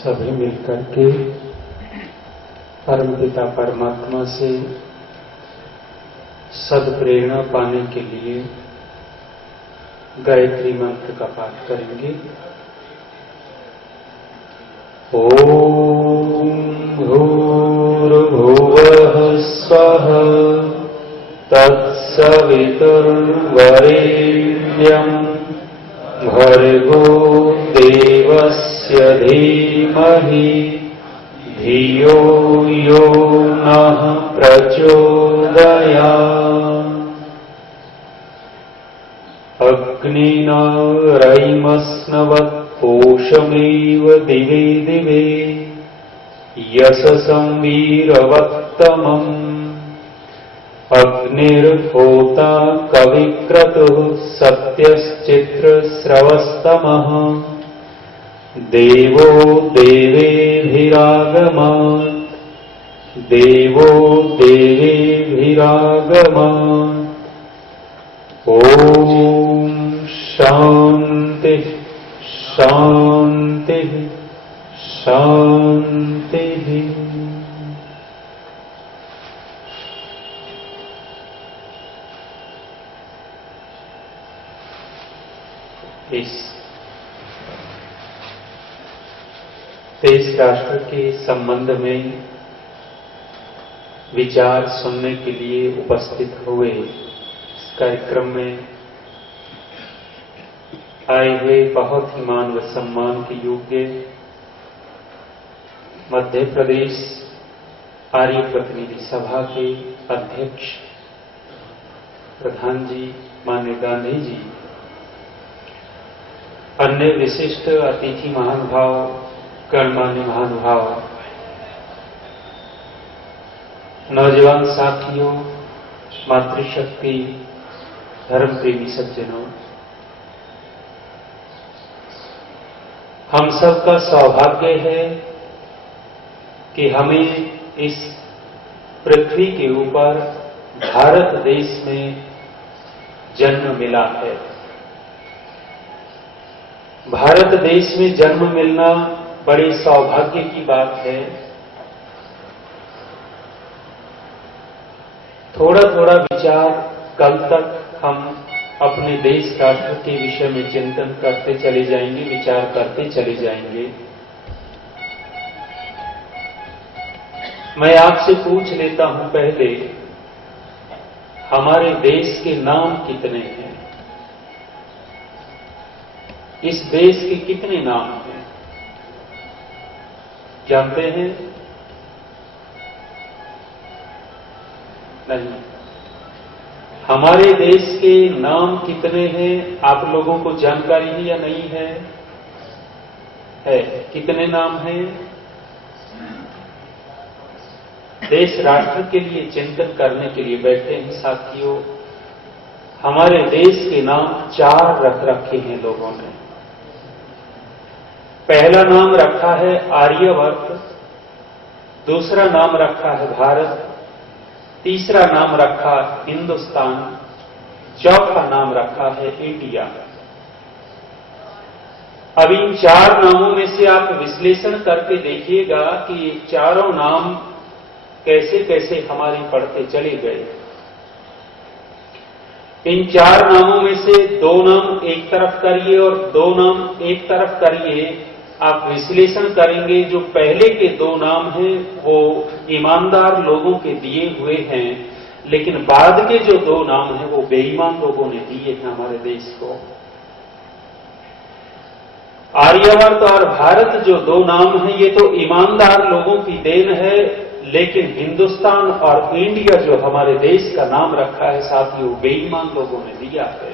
सभी मिलकर के परमपिता परमात्मा से सद्प्रेरणा पाने के लिए गायत्री मंत्र का पाठ करेंगे। ओम भूर्भुवः स्वः तत्सवितुर्वरेण्यं भर्गो देवस्य धीमहि धियो यो नः प्रचोदयात्। अग्निना रैमस्नवत्कोशमेव दिवे दिवे यशसं वीरवत्तमम्। अग्निर्होता कविक्रतुः सत्यश्चित्रस्रवस्तमः। देवो देवेभिरागमात् देवो देवेभिरागमात्। ओम शांति शांति शांति। इस देश राष्ट्र के संबंध में विचार सुनने के लिए उपस्थित हुए इस कार्यक्रम में आए हुए बहुत ही मान व सम्मान के योग्य मध्य प्रदेश आर्य प्रतिनिधि सभा के अध्यक्ष प्रधान जी माननीय गांधी जी, अन्य विशिष्ट अतिथि महानुभाव, गणमान्य महानुभाव, नौजवान साथियों, मातृशक्ति, धर्म प्रेमी सज्जनों, हम सबका सौभाग्य है कि हमें इस पृथ्वी के ऊपर भारत देश में जन्म मिला है। भारत देश में जन्म मिलना बड़े सौभाग्य की बात है। थोड़ा थोड़ा विचार कल तक हम अपने देश राष्ट्र के विषय में चिंतन करते चले जाएंगे, विचार करते चले जाएंगे। मैं आपसे पूछ लेता हूं पहले, हमारे देश के नाम कितने हैं? इस देश के कितने नाम हैं जानते हैं? नहीं। हमारे देश के नाम कितने हैं आप लोगों को जानकारी है या नहीं है? है। कितने नाम हैं? देश राष्ट्र के लिए चिंतन करने के लिए बैठे हैं साथियों। हमारे देश के नाम 4 रख रखे हैं लोगों ने। पहला नाम रखा है आर्यवर्त, दूसरा नाम रखा है भारत, तीसरा नाम रखा हिंदुस्तान, चौथा नाम रखा है इंडिया। अब इन 4 नामों में से आप विश्लेषण करके देखिएगा कि ये चारों नाम कैसे कैसे हमारे पढ़ते चले गए। इन 4 नामों में से 2 नाम एक तरफ करिए और 2 नाम एक तरफ करिए। आप विश्लेषण करेंगे जो पहले के 2 नाम हैं वो ईमानदार लोगों के दिए हुए हैं, लेकिन बाद के जो 2 नाम हैं वो बेईमान लोगों ने दिए हैं हमारे देश को। आर्यवर्त और भारत जो 2 नाम हैं ये तो ईमानदार लोगों की देन है, लेकिन हिंदुस्तान और इंडिया जो हमारे देश का नाम रखा है साथियों, बेईमान लोगों ने दिया है।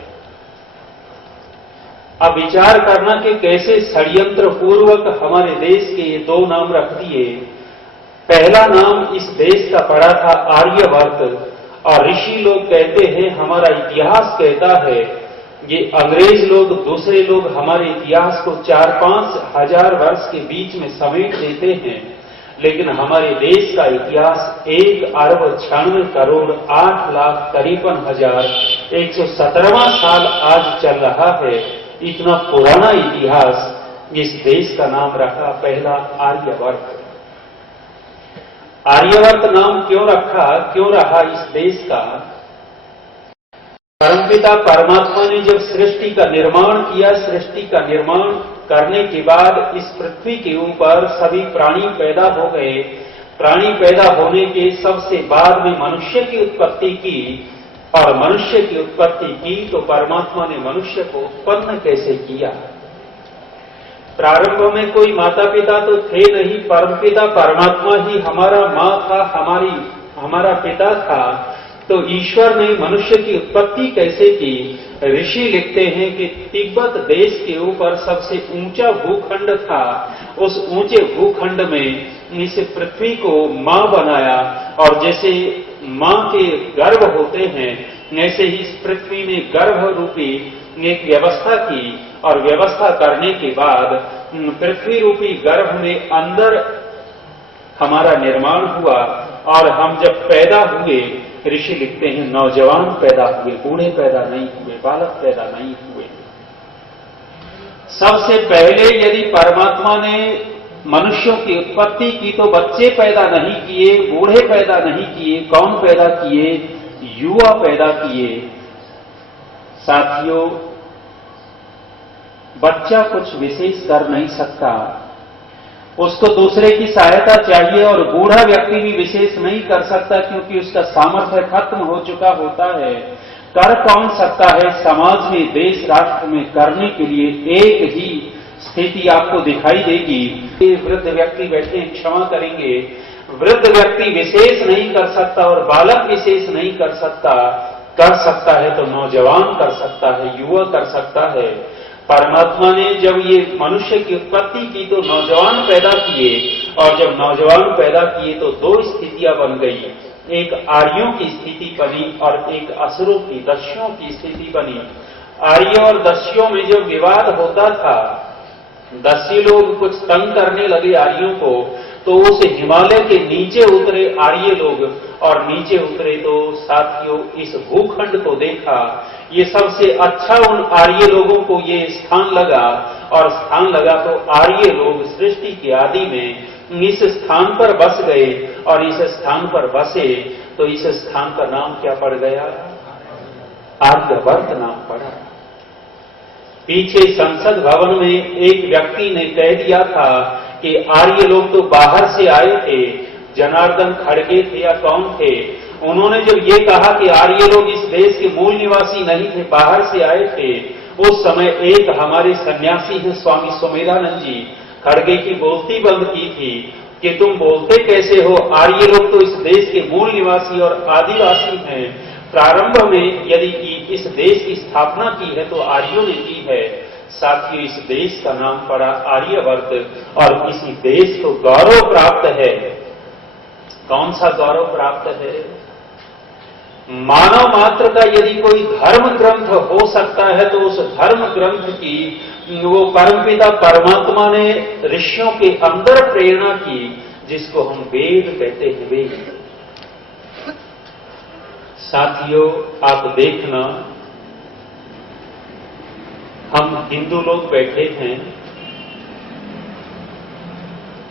अब विचार करना कि कैसे षड्यंत्र पूर्वक हमारे देश के ये 2 नाम रख दिए। पहला नाम इस देश का पड़ा था आर्यवर्त, और ऋषि लोग कहते हैं, हमारा इतिहास कहता है, ये अंग्रेज लोग, दूसरे लोग हमारे इतिहास को 4-5 हजार वर्ष के बीच में समेट देते हैं, लेकिन हमारे देश का इतिहास 1,96,08,53,117वां साल आज चल रहा है। इतना पुराना इतिहास इस देश का नाम रखा पहला आर्यवर्त। आर्यवर्त नाम क्यों रहा इस देश का? परमपिता परमात्मा ने जब सृष्टि का निर्माण किया, सृष्टि का निर्माण करने के बाद इस पृथ्वी के ऊपर सभी प्राणी पैदा हो गए। प्राणी पैदा होने के सबसे बाद में मनुष्य की उत्पत्ति की, और मनुष्य की उत्पत्ति की तो परमात्मा ने मनुष्य को उत्पन्न कैसे किया? प्रारंभ में कोई माता पिता तो थे नहीं, परमपिता परमात्मा ही हमारा मां था, हमारा पिता था। तो ईश्वर ने मनुष्य की उत्पत्ति कैसे की? ऋषि लिखते हैं कि तिब्बत देश के ऊपर सबसे ऊंचा भूखंड था, उस ऊंचे भूखंड में इस पृथ्वी को मां बनाया, और जैसे मां के गर्भ होते हैं ऐसे ही इस पृथ्वी में गर्भ रूपी एक व्यवस्था की, और व्यवस्था करने के बाद पृथ्वी रूपी गर्भ में अंदर हमारा निर्माण हुआ, और हम जब पैदा हुए, ऋषि लिखते हैं नौजवान पैदा हुए, बूढ़े पैदा नहीं हुए, बालक पैदा नहीं हुए। सबसे पहले यदि परमात्मा ने मनुष्यों की उत्पत्ति की तो बच्चे पैदा नहीं किए, बूढ़े पैदा नहीं किए, कौन पैदा किए? युवा पैदा किए। साथियों, बच्चा कुछ विशेष कर नहीं सकता, उसको दूसरे की सहायता चाहिए, और बूढ़ा व्यक्ति भी विशेष नहीं कर सकता क्योंकि उसका सामर्थ्य खत्म हो चुका होता है। कर कौन सकता है? समाज में, देश राष्ट्र में करने के लिए एक ही स्थिति आपको दिखाई देगी। वृद्ध व्यक्ति बैठे हैं, क्षमा करेंगे, वृद्ध व्यक्ति विशेष नहीं कर सकता और बालक विशेष नहीं कर सकता। कर सकता है तो नौजवान कर सकता है, युवा कर सकता है। परमात्मा ने जब ये मनुष्य की उत्पत्ति की तो नौजवान पैदा किए, और जब नौजवान पैदा किए तो दो स्थितियां बन गई, एक आर्यों की स्थिति बनी और एक असुरों की, दस्युओं की स्थिति बनी। आर्यों और दस्युओं में जब विवाद होता था, दस्यु लोग कुछ तंग करने लगे आर्यों को, तो उस हिमालय के नीचे उतरे आर्य लोग, और नीचे उतरे तो साथियों इस भूखंड को देखा। ये सबसे अच्छा उन आर्य लोगों को ये स्थान लगा, और स्थान लगा तो आर्य लोग सृष्टि के आदि में इस स्थान पर बस गए, और इस स्थान पर बसे तो इस स्थान का नाम क्या पड़ गया? आर्यवर्त नाम पड़ा। पीछे संसद भवन में एक व्यक्ति ने कह दिया था कि आर्य लोग तो बाहर से आए थे, जनार्दन खड़गे थे या कौन थे, उन्होंने जब ये कहा कि आर्य लोग इस देश के मूल निवासी नहीं थे, बाहर से आए थे, उस समय एक हमारे सन्यासी हैं स्वामी सुमेधानंद जी, खड़गे की बोलती बंद की थी कि तुम बोलते कैसे हो, आर्य लोग तो इस देश के मूल निवासी और आदिवासी हैं। प्रारंभ में यदि इस देश की स्थापना की है तो आर्यों ने की है। साथियों, इस देश का नाम पड़ा आर्यवर्त, और इसी देश को गौरव प्राप्त है। कौन सा गौरव प्राप्त है? मानव मात्र का यदि कोई धर्म ग्रंथ हो सकता है तो उस धर्म ग्रंथ की वो परमपिता परमात्मा ने ऋषियों के अंदर प्रेरणा की, जिसको हम वेद कहते हैं। वेद साथियों, आप देखना, हम हिंदू लोग बैठे हैं,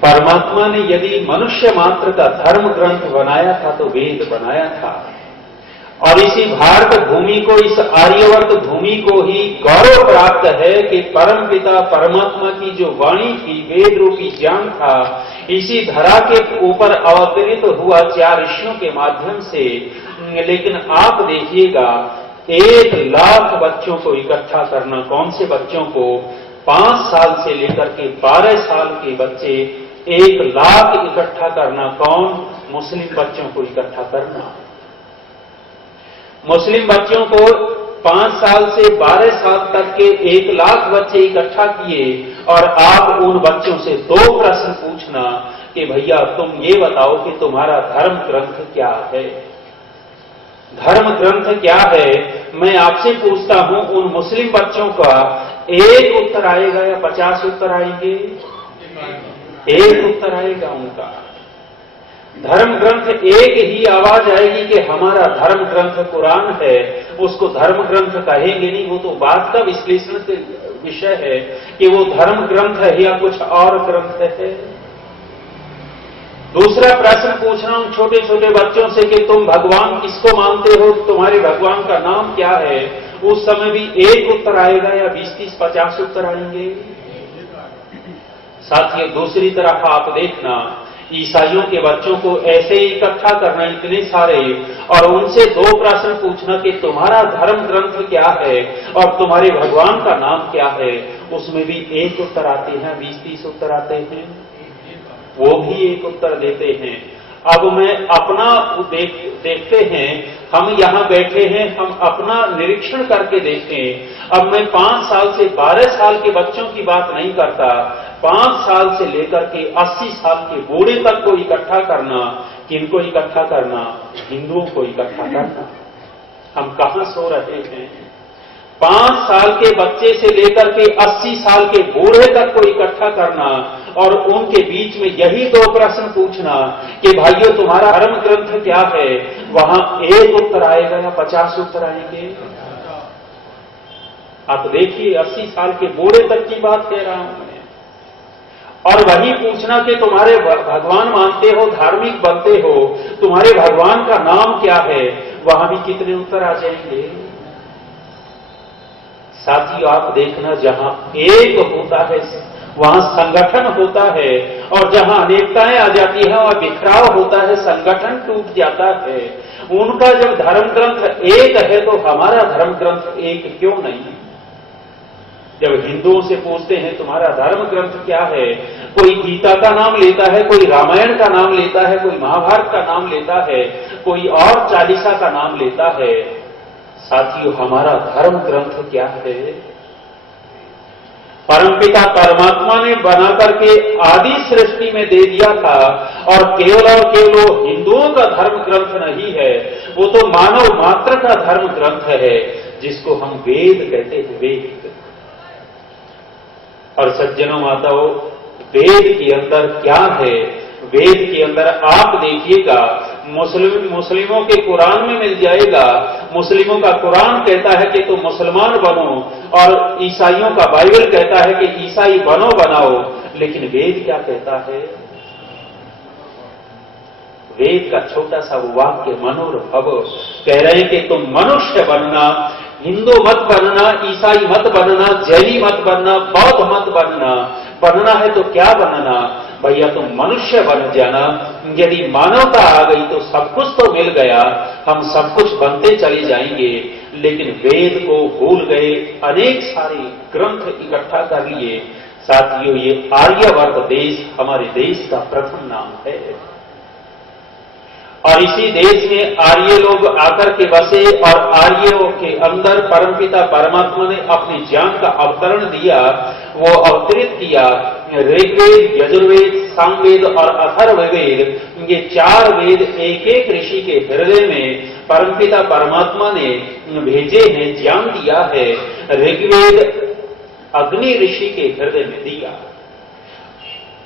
परमात्मा ने यदि मनुष्य मात्र का धर्म ग्रंथ बनाया था तो वेद बनाया था, और इसी भारत भूमि को, इस आर्यवर्त भूमि को ही गौरव प्राप्त है कि परमपिता परमात्मा की जो वाणी थी, वेद रूपी ज्ञान था, इसी धरा के ऊपर अवतरित हुआ 4 ऋषियों के माध्यम से। लेकिन आप देखिएगा, 1 लाख बच्चों को इकट्ठा करना, कौन से बच्चों को? 5 साल से लेकर के 12 साल के बच्चे, 1 लाख इकट्ठा करना। कौन? मुस्लिम बच्चों को इकट्ठा करना। मुस्लिम बच्चों को 5 साल से 12 साल तक के 1 लाख बच्चे इकट्ठा किए, और आप उन बच्चों से 2 प्रश्न पूछना कि भैया तुम ये बताओ कि तुम्हारा धर्म ग्रंथ क्या है? धर्म ग्रंथ क्या है? मैं आपसे पूछता हूं, उन मुस्लिम बच्चों का 1 उत्तर आएगा या 50 उत्तर आएंगे? 1 उत्तर आएगा उनका। धर्म ग्रंथ एक ही आवाज आएगी कि हमारा धर्म ग्रंथ कुरान है, उसको धर्म ग्रंथ कहेंगे नहीं। वो तो बात का विश्लेषण के विषय है कि वो धर्म ग्रंथ है या कुछ और ग्रंथ है। दूसरा प्रश्न पूछना उन छोटे छोटे बच्चों से कि तुम भगवान किसको मानते हो, तुम्हारे भगवान का नाम क्या है, उस समय भी एक उत्तर आएगा या 20, 30, 50 उत्तर आएंगे। साथियों, दूसरी तरफ आप देखना, ईसाइयों के बच्चों को ऐसे इकट्ठा करना इतने सारे और उनसे 2 प्रश्न पूछना कि तुम्हारा धर्म ग्रंथ क्या है और तुम्हारे भगवान का नाम क्या है, उसमें भी एक उत्तर आते हैं, 20, 30 उत्तर आते हैं, वो भी एक उत्तर देते हैं। अब मैं अपना देखते हैं, हम यहां बैठे हैं, हम अपना निरीक्षण करके देखें। अब मैं 5 साल से 12 साल के बच्चों की बात नहीं करता, 5 साल से लेकर के 80 साल के बूढ़े तक को इकट्ठा करना। किनको इकट्ठा करना? हिंदुओं को इकट्ठा करना। हम कहां सो रहे हैं? 5 साल के बच्चे से लेकर के 80 साल के बूढ़े तक को इकट्ठा करना और उनके बीच में यही 2 प्रश्न पूछना कि भाइयों तुम्हारा धर्म ग्रंथ क्या है। वहां एक उत्तर आएगा या 50 उत्तर आएंगे? आप देखिए, 80 साल के बूढ़े तक की बात कह रहा हूं मैं। और वही पूछना कि तुम्हारे भगवान मानते हो, धार्मिक बनते हो, तुम्हारे भगवान का नाम क्या है, वहां भी कितने उत्तर आ जाएंगे। साथियों, आप देखना, जहां एक होता है वहां संगठन होता है और जहां अनेकताएं आ जाती है और बिखराव होता है, संगठन टूट जाता है। उनका जब धर्म ग्रंथ एक है तो हमारा धर्म ग्रंथ एक क्यों नहीं? जब हिंदुओं से पूछते हैं तुम्हारा धर्म ग्रंथ क्या है, कोई गीता का नाम लेता है, कोई रामायण का नाम लेता है, कोई महाभारत का नाम लेता है, कोई और चालीसा का नाम लेता है। साथियों, हमारा धर्म ग्रंथ क्या है? परमपिता परमात्मा ने बना करके आदि सृष्टि में दे दिया था और केवल हिंदुओं का धर्म ग्रंथ नहीं है, वो तो मानव मात्र का धर्म ग्रंथ है, जिसको हम वेद कहते हैं, वेद। और सज्जनों माताओं, वेद के अंदर क्या है? वेद के अंदर आप देखिएगा, मुस्लिमों के कुरान में मिल जाएगा। मुस्लिमों का कुरान कहता है कि तुम मुसलमान बनो और ईसाइयों का बाइबल कहता है कि ईसाई बनो बनाओ। लेकिन वेद क्या कहता है? वेद का छोटा सा वाक्य मनोरभव कह रहे हैं कि तुम मनुष्य बनना, हिंदू मत बनना, ईसाई मत बनना, जैनी मत बनना, बौद्ध मत बनना। बनना है तो क्या बनना? भैया तुम मनुष्य बन जाना। यदि मानवता आ गई तो सब कुछ तो मिल गया, हम सब कुछ बनते चले जाएंगे। लेकिन वेद को भूल गए, अनेक सारे ग्रंथ इकट्ठा कर लिए। साथियों, ये आर्यवर्त देश हमारे देश का प्रथम नाम है और इसी देश में आर्य लोग आकर के बसे और आर्यों के अंदर परमपिता परमात्मा ने अपने ज्ञान का अवतरण दिया, वो अवतरित किया। ऋग्वेद, यजुर्वेद, सामवेद और अथर्ववेद, ये 4 वेद एक एक ऋषि के हृदय में परमपिता परमात्मा ने भेजे हैं, ज्ञान दिया है। ऋग्वेद अग्नि ऋषि के हृदय में दिया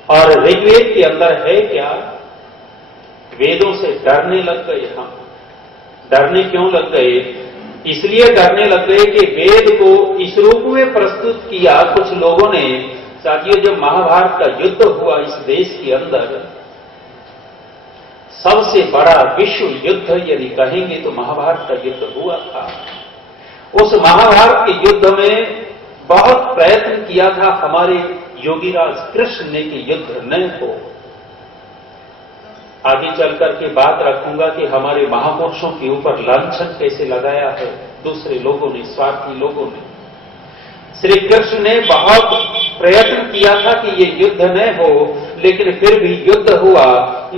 और ऋग्वेद के अंदर है क्या? वेदों से डरने लग गए हम। डरने क्यों लग गए? इसलिए डरने लग गए कि वेद को इस रूप में प्रस्तुत किया कुछ लोगों ने। साथियों, जब महाभारत का युद्ध हुआ इस देश के अंदर, सबसे बड़ा विश्व युद्ध यदि कहेंगे तो महाभारत का युद्ध हुआ था। उस महाभारत के युद्ध में बहुत प्रयत्न किया था हमारे योगीराज कृष्ण ने कि युद्ध न हो। आगे चलकर के बात रखूंगा कि हमारे महापुरुषों के ऊपर लांछन कैसे लगाया है दूसरे लोगों ने, स्वार्थी लोगों ने। श्री कृष्ण ने बहुत प्रयत्न किया था कि ये युद्ध न हो, लेकिन फिर भी युद्ध हुआ।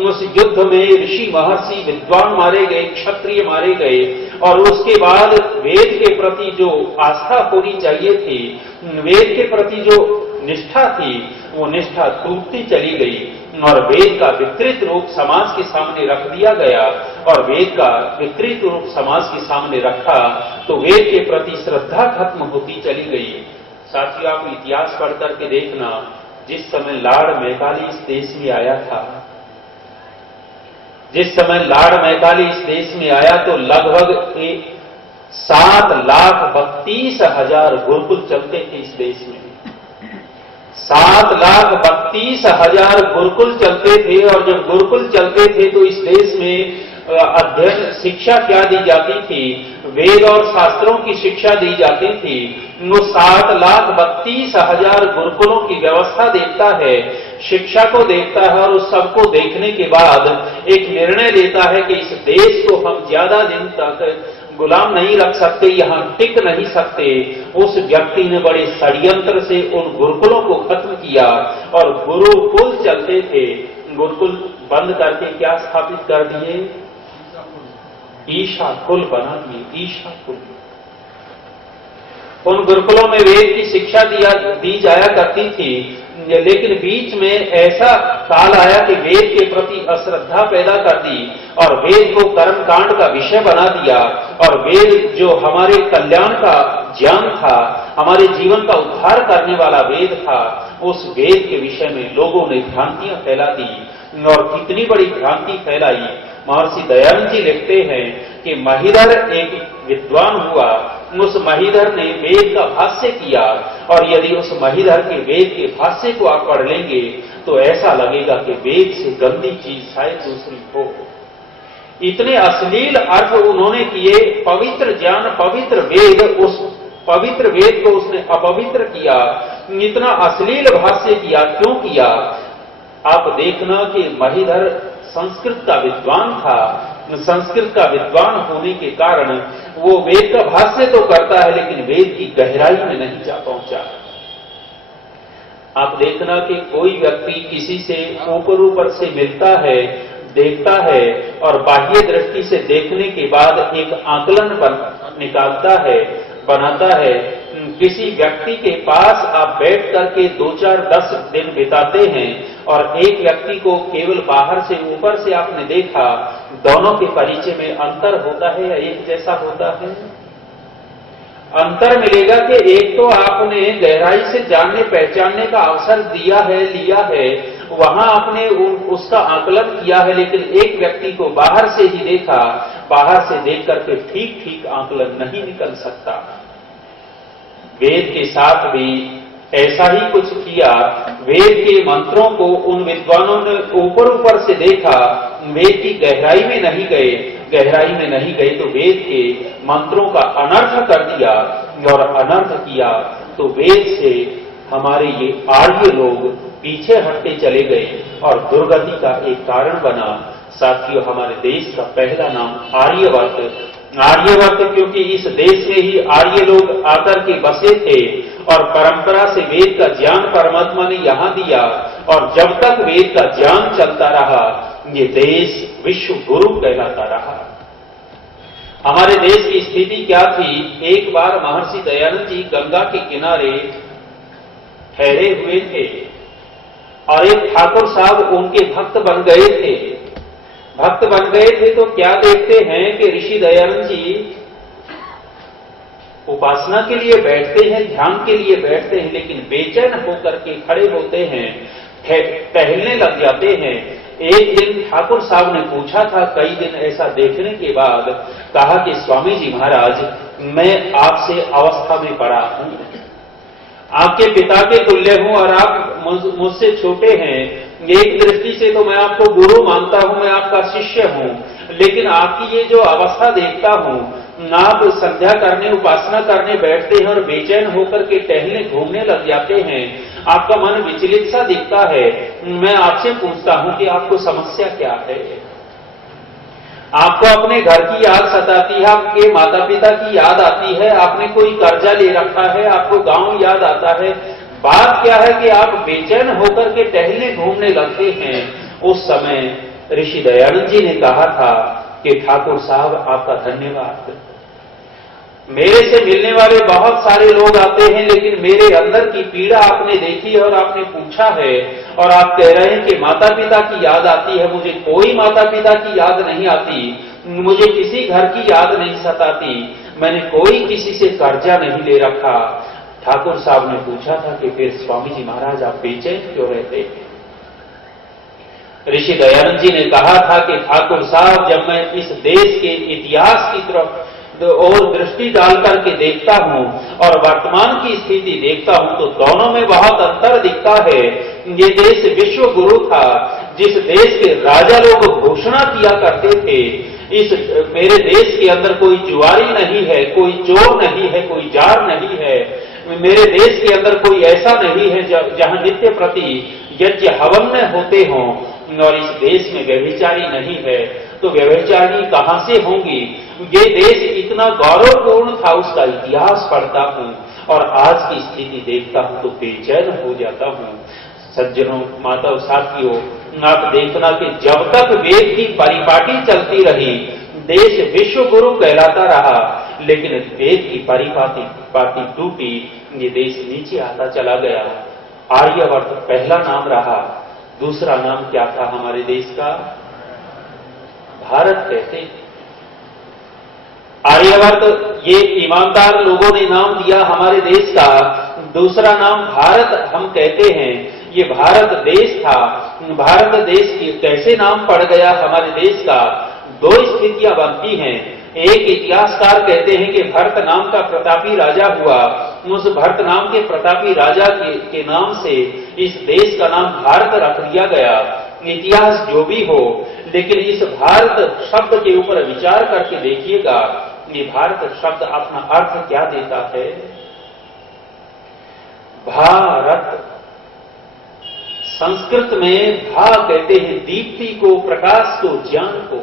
उस युद्ध में ऋषि, महर्षि, विद्वान मारे गए, क्षत्रिय मारे गए और उसके बाद वेद के प्रति जो आस्था होनी चाहिए थी, वेद के प्रति जो निष्ठा थी, वो निष्ठा टूटती चली गई और वेद का विकृत रूप समाज के सामने रख दिया गया। और वेद का विकृत रूप समाज के सामने रखा तो वेद के प्रति श्रद्धा खत्म होती चली गई। साथियों, आप इतिहास पढ़ करके देखना, जिस समय लॉर्ड मैकाले इस देश में आया था, जिस समय लॉर्ड मैकाले इस देश में आया तो लगभग 7,32,000 गुरुकुल चलते थे इस देश में। 7,32,000 गुरुकुल चलते थे, और जब गुरुकुल चलते थे तो इस देश में अध्ययन शिक्षा क्या दी जाती थी? वेद और शास्त्रों की शिक्षा दी जाती थी। वो 7,32,000 गुरुकुलों की व्यवस्था देखता है, शिक्षा को देखता है, और उस सबको देखने के बाद एक निर्णय लेता है कि इस देश को हम ज्यादा दिन तक गुलाम नहीं रख सकते, यहां टिक नहीं सकते। उस व्यक्ति ने बड़े षड्यंत्र से उन गुरुकुलों को खत्म किया, और गुरुकुल चलते थे, गुरुकुल बंद करके क्या स्थापित कर दिए? ईशा कुल बना दिए, ईशा कुल। उन गुरुकुलों में वेद की शिक्षा दी जाया करती थी, लेकिन बीच में ऐसा काल आया कि वेद के प्रति अश्रद्धा पैदा कर दी, और वेद को कर्मकांड का विषय बना दिया, और वेद जो हमारे कल्याण का ज्ञान था, हमारे जीवन का उद्धार करने वाला वेद था, उस वेद के विषय में लोगों ने भ्रांतियां फैला दी, और कितनी बड़ी भ्रांति फैलाई। महर्षि दयानंद जी लिखते हैं कि महिधर एक विद्वान हुआ, उस महिधर ने वेद का भाष्य किया, और यदि उस महिधर के वेद के भाष्य को आप पढ़ लेंगे तो ऐसा लगेगा कि वेद से गंदी चीज शायद दूसरी हो। इतने अश्लील अर्थ उन्होंने किए। पवित्र ज्ञान, पवित्र वेद, उस पवित्र वेद को उसने अपवित्र किया, इतना अश्लील भाष्य किया। क्यों किया? आप देखना कि महिधर संस्कृत का विद्वान था, संस्कृत का विद्वान होने के कारण वो वेद का भाष्य तो करता है, लेकिन वेद की गहराई में नहीं जा पहुंचा। आप देखना कि कोई व्यक्ति किसी से ऊपर से मिलता है, देखता है, और बाह्य दृष्टि से देखने के बाद एक आकलन निकालता है, बनाता है। किसी व्यक्ति के पास आप बैठ करके 2-4-10 दिन बिताते हैं, और एक व्यक्ति को केवल बाहर से ऊपर से आपने देखा, दोनों के परिचय में अंतर होता है या एक जैसा होता है? अंतर मिलेगा कि एक तो आपने गहराई से जानने पहचानने का अवसर दिया है, लिया है, वहां आपने उसका आकलन किया है, लेकिन एक व्यक्ति को बाहर से ही देखा, बाहर से देख करके ठीक आकलन नहीं निकल सकता। वेद के साथ भी ऐसा ही कुछ किया। वेद के मंत्रों को उन विद्वानों ने ऊपर से देखा, वेद की गहराई में नहीं गए, गहराई में नहीं गए तो वेद के मंत्रों का अनर्थ कर दिया, और अनर्थ किया तो वेद से हमारे ये आर्य लोग पीछे हटते चले गए, और दुर्गति का एक कारण बना। साथियों, हमारे देश का पहला नाम आर्यवर्त, क्योंकि इस देश में ही आर्य लोग आकर के बसे थे, और परंपरा से वेद का ज्ञान परमात्मा ने यहां दिया, और जब तक वेद का ज्ञान चलता रहा, ये देश विश्व गुरु कहलाता रहा। हमारे देश की स्थिति क्या थी? एक बार महर्षि दयानंद जी गंगा के किनारे ठहरे हुए थे, और एक ठाकुर साहब उनके भक्त बन गए थे। भक्त बन गए थे तो क्या देखते हैं कि ऋषि दयानंद जी उपासना के लिए बैठते हैं, ध्यान के लिए बैठते हैं, लेकिन बेचैन होकर के खड़े होते हैं, टहलने लग जाते हैं। एक दिन ठाकुर साहब ने पूछा था, कई दिन ऐसा देखने के बाद कहा कि स्वामी जी महाराज, मैं आपसे अवस्था में बड़ा हूं, आपके पिता के तुल्य हूं, और आप मुझसे छोटे हैं। एक दृष्टि से तो मैं आपको गुरु मानता हूं, मैं आपका शिष्य हूं, लेकिन आपकी ये जो अवस्था देखता हूं, आप संध्या करने, उपासना करने बैठते हैं और बेचैन होकर के टहलने घूमने लग जाते हैं, आपका मन विचलित सा दिखता है। मैं आपसे पूछता हूं कि आपको समस्या क्या है? आपको अपने घर की याद सताती है, आपके माता पिता की याद आती है, आपने कोई कर्जा ले रखा है, आपको गांव याद आता है। बात क्या है कि आप बेचैन होकर के टहलने घूमने लगते हैं। उस समय ऋषि दयानंद जी ने कहा था कि ठाकुर साहब, आपका धन्यवाद। मेरे से मिलने वाले बहुत सारे लोग आते हैं, लेकिन मेरे अंदर की पीड़ा आपने देखी है और आपने पूछा है, और आप कह रहे हैं कि माता पिता की याद आती है। मुझे कोई माता पिता की याद नहीं आती, मुझे किसी घर की याद नहीं सताती, मैंने कोई किसी से कर्जा नहीं ले रखा। ठाकुर साहब ने पूछा था कि फिर स्वामी जी महाराज, आप बेचैन क्यों रहते हैं? ऋषि दयानंद जी ने कहा था कि ठाकुर साहब, जब मैं इस देश के इतिहास की तरफ और दृष्टि डाल करके देखता हूं और वर्तमान की स्थिति देखता हूं तो दोनों में बहुत अंतर दिखता है। ये देश विश्व गुरु था, जिस देश के राजा लोग घोषणा किया करते थे, इस मेरे देश के अंदर कोई जुआरी नहीं है, कोई चोर नहीं है, कोई जार नहीं है, मेरे देश के अंदर कोई ऐसा नहीं है जहां नित्य प्रति यज्ञ हवन होते हों, और इस देश में व्यभिचारी नहीं है, तो व्यभिचारी कहां से होंगी। ये देश इतना गौरवपूर्ण था, उसका इतिहास पढ़ता हूं और आज की स्थिति देखता हूं तो बेचैन हो जाता हूं। सज्जनों, माताओं, साथियों, आप देखना कि जब तक वेद की परिपाटी चलती रही, देश विश्व गुरु कहलाता रहा, लेकिन वेद की परिपाटी टूटी, ये देश नीचे आता चला गया। आर्यवर्त पहला नाम रहा, दूसरा नाम क्या था हमारे देश का? भारत कहते। आर्यवर्त ये ईमानदार लोगों ने नाम दिया हमारे देश का, दूसरा नाम भारत हम कहते हैं। ये भारत देश था। भारत देश की कैसे नाम पड़ गया हमारे देश का? दो स्थितियां बनती हैं। एक इतिहासकार कहते हैं कि भरत नाम का प्रतापी राजा हुआ, उस भरत नाम के प्रतापी राजा के नाम से इस देश का नाम भारत रख दिया गया। इतिहास जो भी हो, लेकिन इस भारत शब्द के ऊपर विचार करके देखिएगा, ये भारत शब्द अपना अर्थ क्या देता है? भारत संस्कृत में भा कहते हैं दीप्ति को, प्रकाश को, ज्ञान को।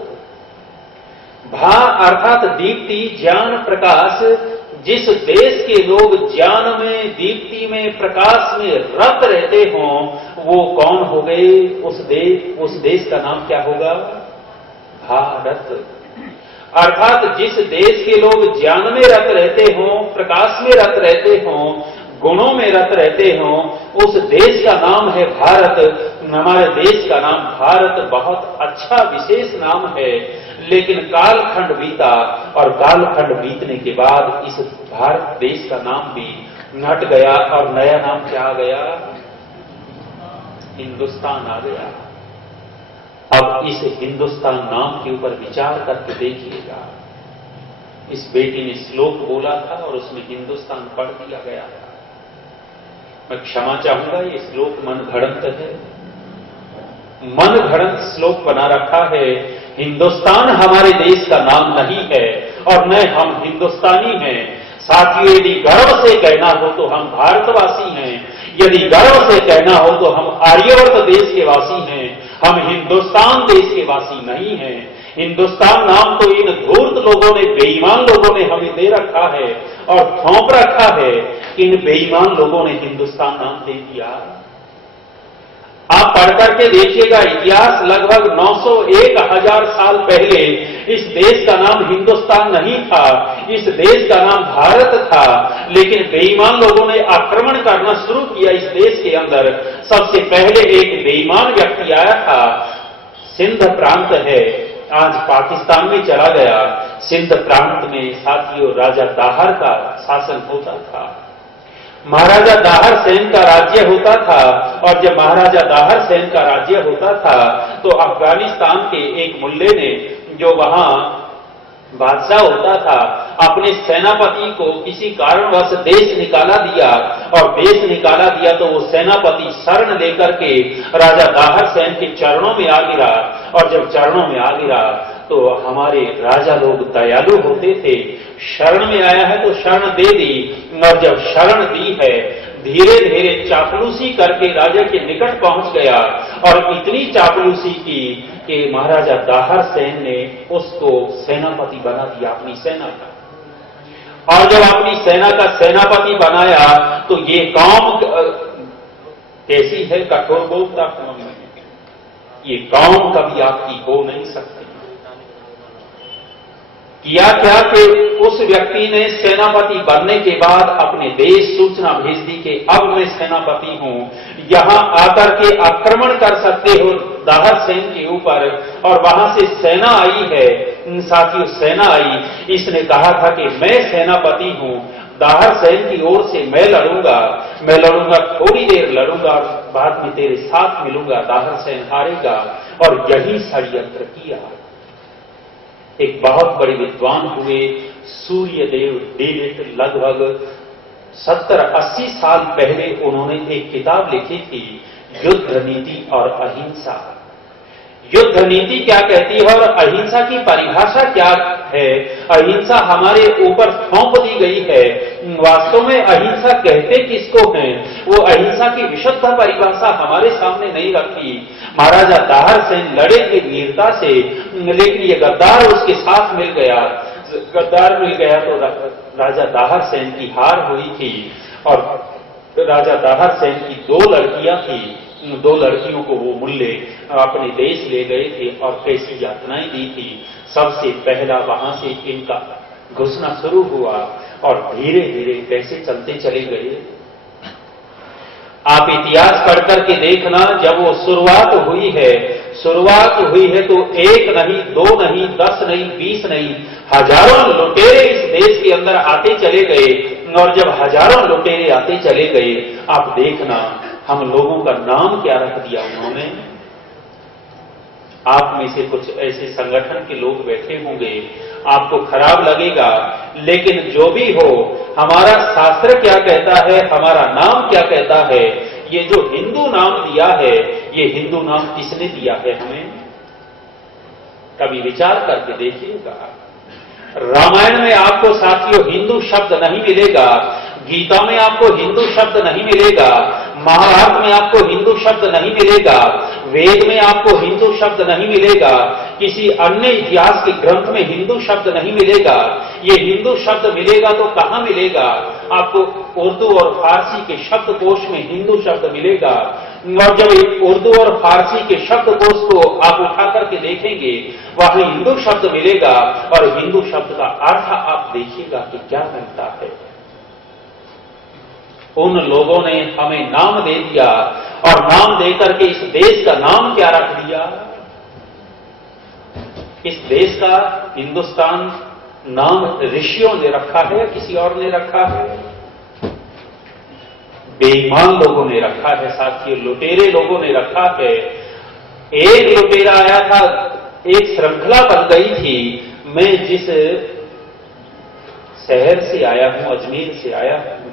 भा अर्थात दीप्ति, ज्ञान, प्रकाश। जिस देश के लोग ज्ञान में, दीप्ति में, प्रकाश में रत रहते हों, वो कौन हो गए? उस देश का नाम क्या होगा? भारत। अर्थात जिस देश के लोग ज्ञान में रत रहते हों, प्रकाश में रत रहते हों, गुणों में रत रहते हों, उस देश का नाम है भारत। हमारे देश का नाम भारत बहुत अच्छा विशेष नाम है, लेकिन कालखंड बीता और कालखंड बीतने के बाद इस भारत देश का नाम भी हट गया और नया नाम क्या आ गया? हिंदुस्तान आ गया। अब इस हिंदुस्तान नाम के ऊपर विचार करके देखिएगा। इस बेटी ने श्लोक बोला था और उसमें हिंदुस्तान पढ़ दिया गया था। मैं क्षमा चाहूंगा, ये श्लोक मन घड़ंत है, मन घड़ंत श्लोक बना रखा है। हिंदुस्तान हमारे देश का नाम नहीं है और न हम हिंदुस्तानी हैं। साथियों, यदि गर्व से कहना हो तो हम भारतवासी हैं, यदि गर्व से कहना हो तो हम आर्यवर्त देश के वासी हैं, हम हिंदुस्तान देश के वासी नहीं हैं। हिंदुस्तान नाम तो इन धूर्त लोगों ने, बेईमान लोगों ने हमें दे रखा है और थोप रखा है। इन बेईमान लोगों ने हिंदुस्तान नाम दे दिया। आप पढ़ करके देखिएगा, इतिहास लगभग 900-1000 साल पहले इस देश का नाम हिंदुस्तान नहीं था, इस देश का नाम भारत था। लेकिन बेईमान लोगों ने आक्रमण करना शुरू किया इस देश के अंदर। सबसे पहले एक बेईमान व्यक्ति आया था, सिंध प्रांत है, आज पाकिस्तान में चला गया। सिंध प्रांत में साथियों राजा दाहर का शासन होता था। महाराजा दाहर सेन का राज्य होता था, और जब महाराजा दाहर सेन का राज्य होता था तो अफगानिस्तान के एक मुल्ले ने, जो वहां बादशाह होता था, अपने सेनापति को किसी कारणवश देश निकाला दिया, और देश निकाला दिया तो वो सेनापति शरण लेकर के राजा दाहर सेन के चरणों में आ गिरा। और जब चरणों में आ गिरा तो हमारे राजा लोग दयालु होते थे, शरण में आया है तो शरण दे दी, और जब शरण दी है धीरे धीरे चापलूसी करके राजा के निकट पहुंच गया, और इतनी चापलूसी की कि महाराजा दाहर सेन ने उसको सेनापति बना दिया, अपनी सेना का। और जब अपनी सेना का सेनापति बनाया तो ये कौम कैसी है, कठोर बोलता कौम है, ये कौम कभी आपकी हो नहीं सकती। किया क्या कि उस व्यक्ति ने सेनापति बनने के बाद अपने देश सूचना भेज दी कि अब मैं सेनापति हूं, यहां आकर के आक्रमण कर सकते हो दाहर सेन के ऊपर। और वहां से सेना आई है, साथियों सेना आई, इसने कहा था कि मैं सेनापति हूं, दाहर सेन की ओर से मैं लड़ूंगा, थोड़ी देर लड़ूंगा और बाद में तेरे साथ मिलूंगा, दाहर सेन हारेगा। और यही षड्यंत्र किया। एक बहुत बड़े विद्वान हुए सूर्यदेव डेविड, लगभग 70-80 साल पहले उन्होंने एक किताब लिखी थी, युद्ध नीति और अहिंसा। युद्ध नीति क्या कहती है और अहिंसा की परिभाषा क्या है? अहिंसा हमारे ऊपर थोप दी गई है। वास्तव में अहिंसा कहते किसको हैं? वो अहिंसा की विशुद्ध परिभाषा हमारे सामने नहीं रखी। महाराजा दाहर सेन लड़े थे वीरता से, लेकिन ये गद्दार उसके साथ मिल गया। गद्दार मिल गया तो राजा दाहर सेन की हार हुई थी। और राजा दाहर सेन की 2 लड़कियां थी, 2 लड़कियों को वो मुल्ले अपने देश ले गए थे और कैसी यातनाएं दी थी। सबसे पहला वहां से इनका घुसना शुरू हुआ और धीरे धीरे कैसे चलते चले गए। आप इतिहास पढ़ करके देखना, जब वो शुरुआत हुई है तो 1 नहीं, 2 नहीं, 10 नहीं, 20 नहीं, हजारों लुटेरे इस देश के अंदर आते चले गए। और जब हजारों लुटेरे आते चले गए, आप देखना हम लोगों का नाम क्या रख दिया उन्होंने। आप में से कुछ ऐसे संगठन के लोग बैठे होंगे, आपको खराब लगेगा, लेकिन जो भी हो, हमारा शास्त्र क्या कहता है, हमारा नाम क्या कहता है। ये जो हिंदू नाम दिया है, ये हिंदू नाम किसने दिया है हमें? कभी विचार करके देखिएगा। रामायण में आपको साथियों हिंदू शब्द नहीं मिलेगा, गीता में आपको हिंदू शब्द नहीं मिलेगा, महाभारत में आपको हिंदू शब्द नहीं मिलेगा, वेद में आपको हिंदू शब्द नहीं मिलेगा, किसी अन्य इतिहास के ग्रंथ में हिंदू शब्द नहीं मिलेगा। ये हिंदू शब्द मिलेगा तो कहां मिलेगा? आपको उर्दू और फारसी के शब्दकोश में हिंदू शब्द मिलेगा। और जब उर्दू और फारसी के शब्दकोश को आप उठा करके देखेंगे, वहां हिंदू शब्द मिलेगा और हिंदू शब्द का अर्थ आप देखिएगा कि क्या मिलता है। उन लोगों ने हमें नाम दे दिया और नाम देकर के इस देश का नाम क्या रख दिया? इस देश का हिंदुस्तान नाम ऋषियों ने रखा है या किसी और ने रखा है? बेईमान लोगों ने रखा है साथियों, लुटेरे लोगों ने रखा है। एक लुटेरा आया था, एक श्रृंखला बन गई थी। मैं जिस शहर से आया हूं, अजमेर से आया हूं,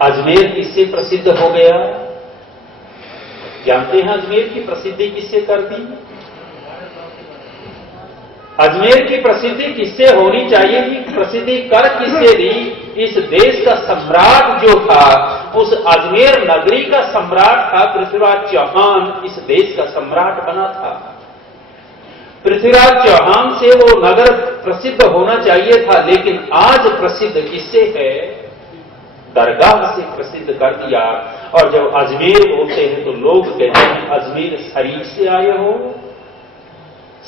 अजमेर किससे प्रसिद्ध हो गया? जानते हैं अजमेर की प्रसिद्धि किससे कर दी? अजमेर की प्रसिद्धि किससे होनी चाहिए थी? प्रसिद्धि कर किससे दी? इस देश का सम्राट जो था, उस अजमेर नगरी का सम्राट था पृथ्वीराज चौहान, इस देश का सम्राट बना था। पृथ्वीराज चौहान से वो नगर प्रसिद्ध होना चाहिए था, लेकिन आज प्रसिद्ध किससे है? दरगाह से प्रसिद्ध कर दिया। और जब अजमेर बोलते हैं तो लोग कहते हैं अजमेर शरीफ से आए हो।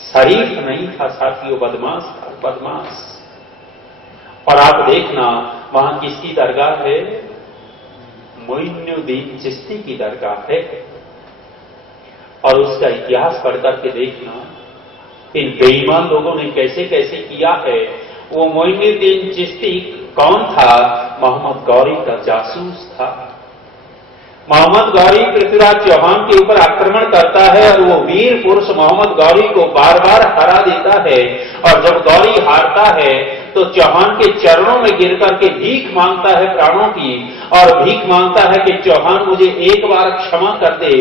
शरीफ नहीं था साथियों, बदमाश था, बदमाश। और आप देखना वहां किसकी दरगाह है? मोइनुद्दीन चिश्ती की दरगाह है। और उसका इतिहास पढ़ करके देखना, इन बेईमान लोगों ने कैसे कैसे किया है। वो मोइनुद्दीन चिश्ती कौन था? मोहम्मद गौरी का जासूस था। मोहम्मद गौरी पृथ्वीराज चौहान के ऊपर आक्रमण करता है और वो वीर पुरुष मोहम्मद गौरी को बार बार हरा देता है। और जब गौरी हारता है तो चौहान के चरणों में गिर करके भीख मांगता है प्राणों की, और भीख मांगता है कि चौहान मुझे एक बार क्षमा कर दे,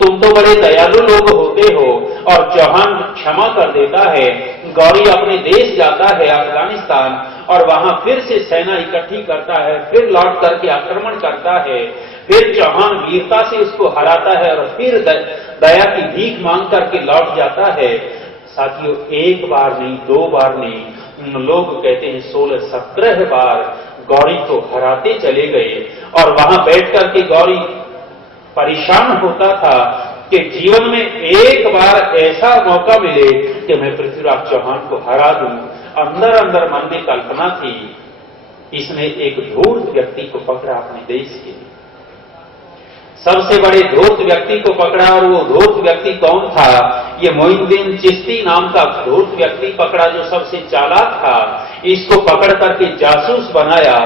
तुम तो बड़े दयालु लोग होते हो। और चौहान क्षमा कर देता है। गौरी अपने देश जाता है अफगानिस्तान, और वहां फिर से सेना इकट्ठी करता है, फिर लौट करके आक्रमण करता है। फिर चौहान वीरता से उसको हराता है और फिर दया की भीख मांग करके लौट जाता है। साथियों, एक बार नहीं, 2 बार नहीं, लोग कहते हैं 16-17 बार गौरी को हराते चले गए। और वहां बैठ करके गौरी परेशान होता था कि जीवन में एक बार ऐसा मौका मिले कि मैं पृथ्वीराज चौहान को हरा दूं। अंदर अंदर मन में कल्पना थी। इसने एक धूर्त व्यक्ति को पकड़ा अपने देश के, सबसे बड़े धूर्त व्यक्ति को पकड़ा। और वो धूर्त व्यक्ति कौन था? ये मोइनुद्दीन चिश्ती नाम का धूर्त व्यक्ति पकड़ा जो सबसे चालाक था। इसको पकड़ करके जासूस बनाया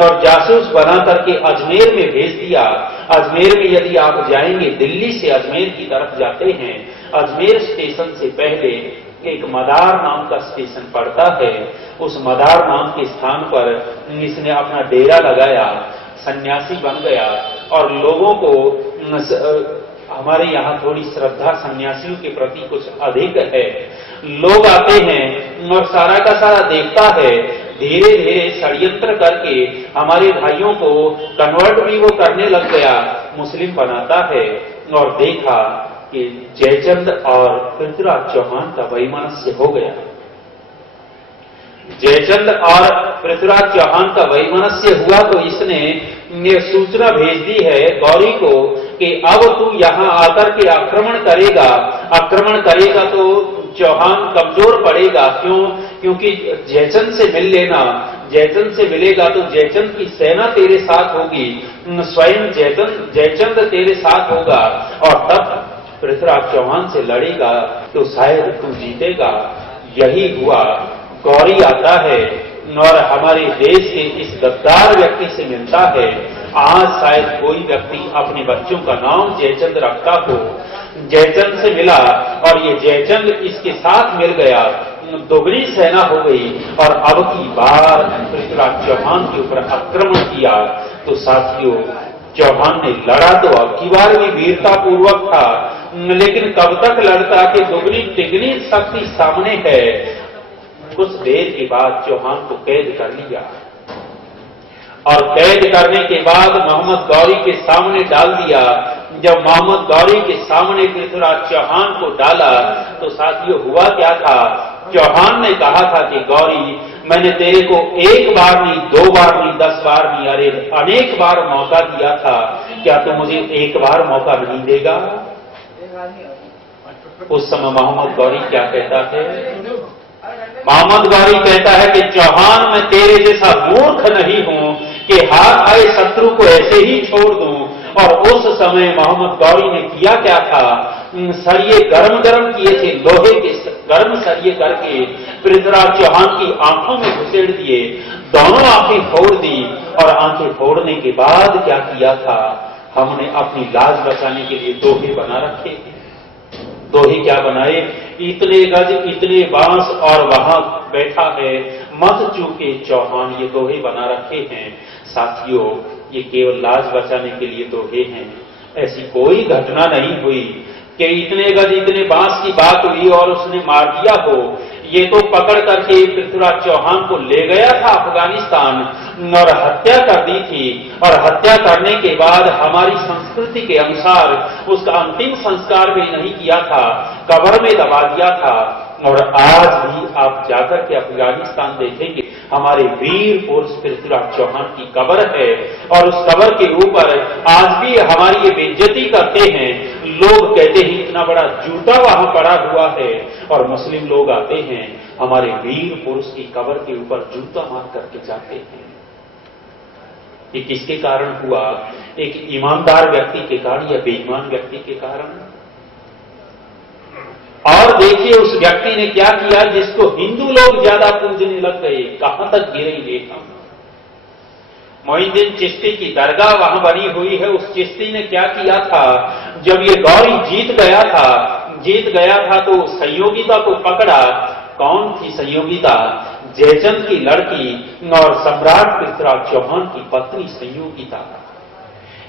और जासूस बना करके अजमेर में भेज दिया। अजमेर में यदि आप जाएंगे, दिल्ली से अजमेर की तरफ जाते हैं, अजमेर स्टेशन से पहले एक मदार नाम का स्टेशन पड़ता है। उस मदार नाम के स्थान पर इसने अपना डेरा लगाया, सन्यासी बन गया और लोगों को, हमारे यहाँ थोड़ी श्रद्धा सन्यासियों के प्रति कुछ अधिक है। लोग आते हैं और सारा का सारा देखता है। धीरे धीरे षड्यंत्र करके हमारे भाइयों को कन्वर्ट भी वो करने लग गया, मुस्लिम बनाता है। और देखा कि जयचंद और पृथ्वीराज चौहान का वैमनस्य हो गया। जयचंद और पृथ्वीराज चौहान का वैमनस्य हुआ तो इसने ये सूचना भेज दी है गौरी को कि अब तू यहां आकर के आक्रमण करेगा तो चौहान कमजोर पड़ेगा। क्यों? क्योंकि जयचंद से मिल लेना, जयचंद से मिलेगा तो जयचंद की सेना तेरे साथ होगी, स्वयं जयचंद तेरे साथ होगा और तब पृथ्वीराज चौहान से लड़ेगा तो शायद तू जीतेगा। यही हुआ। गौरी आता है और हमारे देश के इस गद्दार व्यक्ति से मिलता है। आज शायद कोई व्यक्ति अपने बच्चों का नाम जयचंद रखता हो। जयचंद से मिला और ये जयचंद इसके साथ मिल गया, दोगुनी सेना हो गई और अब की बार पृथ्वीराज चौहान के ऊपर आक्रमण किया। तो साथियों, चौहान ने लड़ा तो अब की बार भी वीरता पूर्वक था, लेकिन कब तक लड़ता कि दोगुनी तिगुनी शक्ति सामने है। कुछ देर के बाद चौहान को कैद कर लिया और कैद करने के बाद मोहम्मद गौरी के सामने डाल दिया। जब मोहम्मद गौरी के सामने पृथ्वीराज चौहान को डाला तो साथियों हुआ क्या था? चौहान ने कहा था कि गौरी, मैंने तेरे को एक बार नहीं, 2 बार नहीं, 10 बार नहीं, अरे अनेक बार मौका दिया था, क्या तू मुझे एक बार मौका नहीं देगा? उस समय मोहम्मद गौरी क्या कहता है? मोहम्मद गौरी कहता है कि चौहान, मैं तेरे जैसा मूर्ख नहीं हूं कि हाथ आए शत्रु को ऐसे ही छोड़ दूं। और उस समय मोहम्मद गौरी ने किया क्या था? सरिये गरम किए थे, लोहे के गर्म सरिये करके पृथ्वीराज चौहान की आंखों में घुसेड़ दिए, दोनों आंखें फोड़ दी। और आंखें फोड़ने के बाद क्या किया था? हमने अपनी लाज बचाने के लिए दोहे बना रखे। दोहे क्या बनाए? इतने गज इतने बांस और वहां बैठा है मत चूके चौहान, ये दोहे बना रखे हैं। साथियों, ये केवल लाज बचाने के लिए दोहे हैं। ऐसी कोई घटना नहीं हुई कि इतने गज इतने बांस की बात हुई और उसने मार दिया हो। ये तो पकड़ करके पृथ्वीराज चौहान को ले गया था अफगानिस्तान और हत्या कर दी थी। और हत्या करने के बाद हमारी संस्कृति के अनुसार उसका अंतिम संस्कार भी नहीं किया था, कब्र में दबा दिया था। और आज भी आप जाकर के अफगानिस्तान देखेंगे, हमारे वीर पुरुष पृथ्वीराज चौहान की कब्र है और उस कब्र के ऊपर आज भी हमारी ये बेइज्जती करते हैं। लोग कहते हैं इतना बड़ा जूता वहां पड़ा हुआ है और मुस्लिम लोग आते हैं हमारे वीर पुरुष की कब्र के ऊपर जूता मार करके जाते हैं। ये किसके कारण हुआ? एक ईमानदार व्यक्ति के कारण या बेईमान व्यक्ति के कारण? और देखिए उस व्यक्ति ने क्या किया जिसको हिंदू लोग ज्यादा पूजने लग गए। कहां तक गिरेंगे हम? मोइनुद्दीन चिश्ती की दरगाह वहां बनी हुई है। उस चिश्ती ने क्या किया था? जब ये गौरी जीत गया था तो संयोगिता को पकड़ा। कौन थी संयोगिता? जयचंद की लड़की और सम्राट पृथ्वीराज चौहान की पत्नी संयोगिता।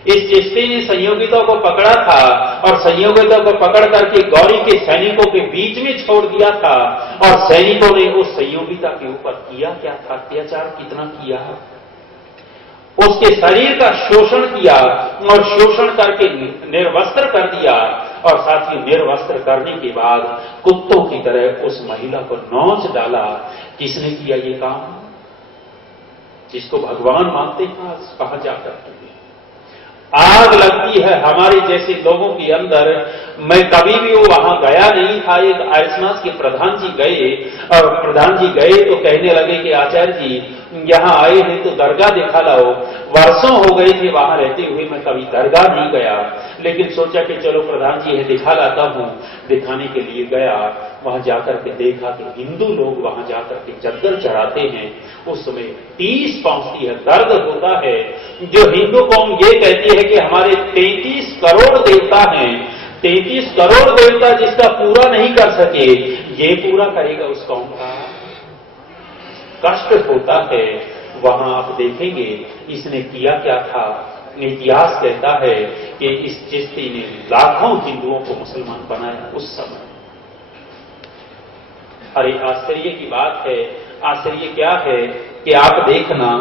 इस चिश्ती ने संयोगिता को पकड़ा था और संयोगिता को पकड़ करके गौरी के सैनिकों के बीच में छोड़ दिया था। और सैनिकों ने उस संयोगिता के ऊपर किया क्या था? अत्याचार कितना किया? उसके शरीर का शोषण किया और शोषण करके निर्वस्त्र कर दिया। और साथ ही निर्वस्त्र करने के बाद कुत्तों की तरह उस महिला को नोच डाला। किसने किया ये काम? जिसको भगवान मानते हैं कहां जाकर के आग लगती है हमारे जैसे लोगों के अंदर। मैं कभी भी वो वहां गया नहीं था। एक आर्य समाज के प्रधान जी गए और प्रधान जी गए तो कहने लगे कि आचार्य जी यहाँ आए हैं तो दरगाह दिखा लाओ। वर्षों हो गए थे वहां रहते हुए, मैं कभी दरगाह नहीं गया, लेकिन सोचा कि चलो प्रधान जी है दिखा लाता हूं। दिखाने के लिए गया, वहां जाकर के देखा कि हिंदू लोग वहां जाकर के चद्दर चढ़ाते हैं। उस समय टीस पहुंचती है, दर्द होता है। जो हिंदू कौम ये कहती है कि हमारे 33 करोड़ देवता हैं, 33 करोड़ देवता जिसका पूरा नहीं कर सके, ये पूरा करेगा उस कौम का। कष्ट होता है। वहां आप देखेंगे इसने किया क्या था। इतिहास कहता है कि इस चिश्ती ने लाखों हिंदुओं को मुसलमान बनाया उस समय। अरे आश्चर्य की बात है। आश्चर्य क्या है कि आप देखना,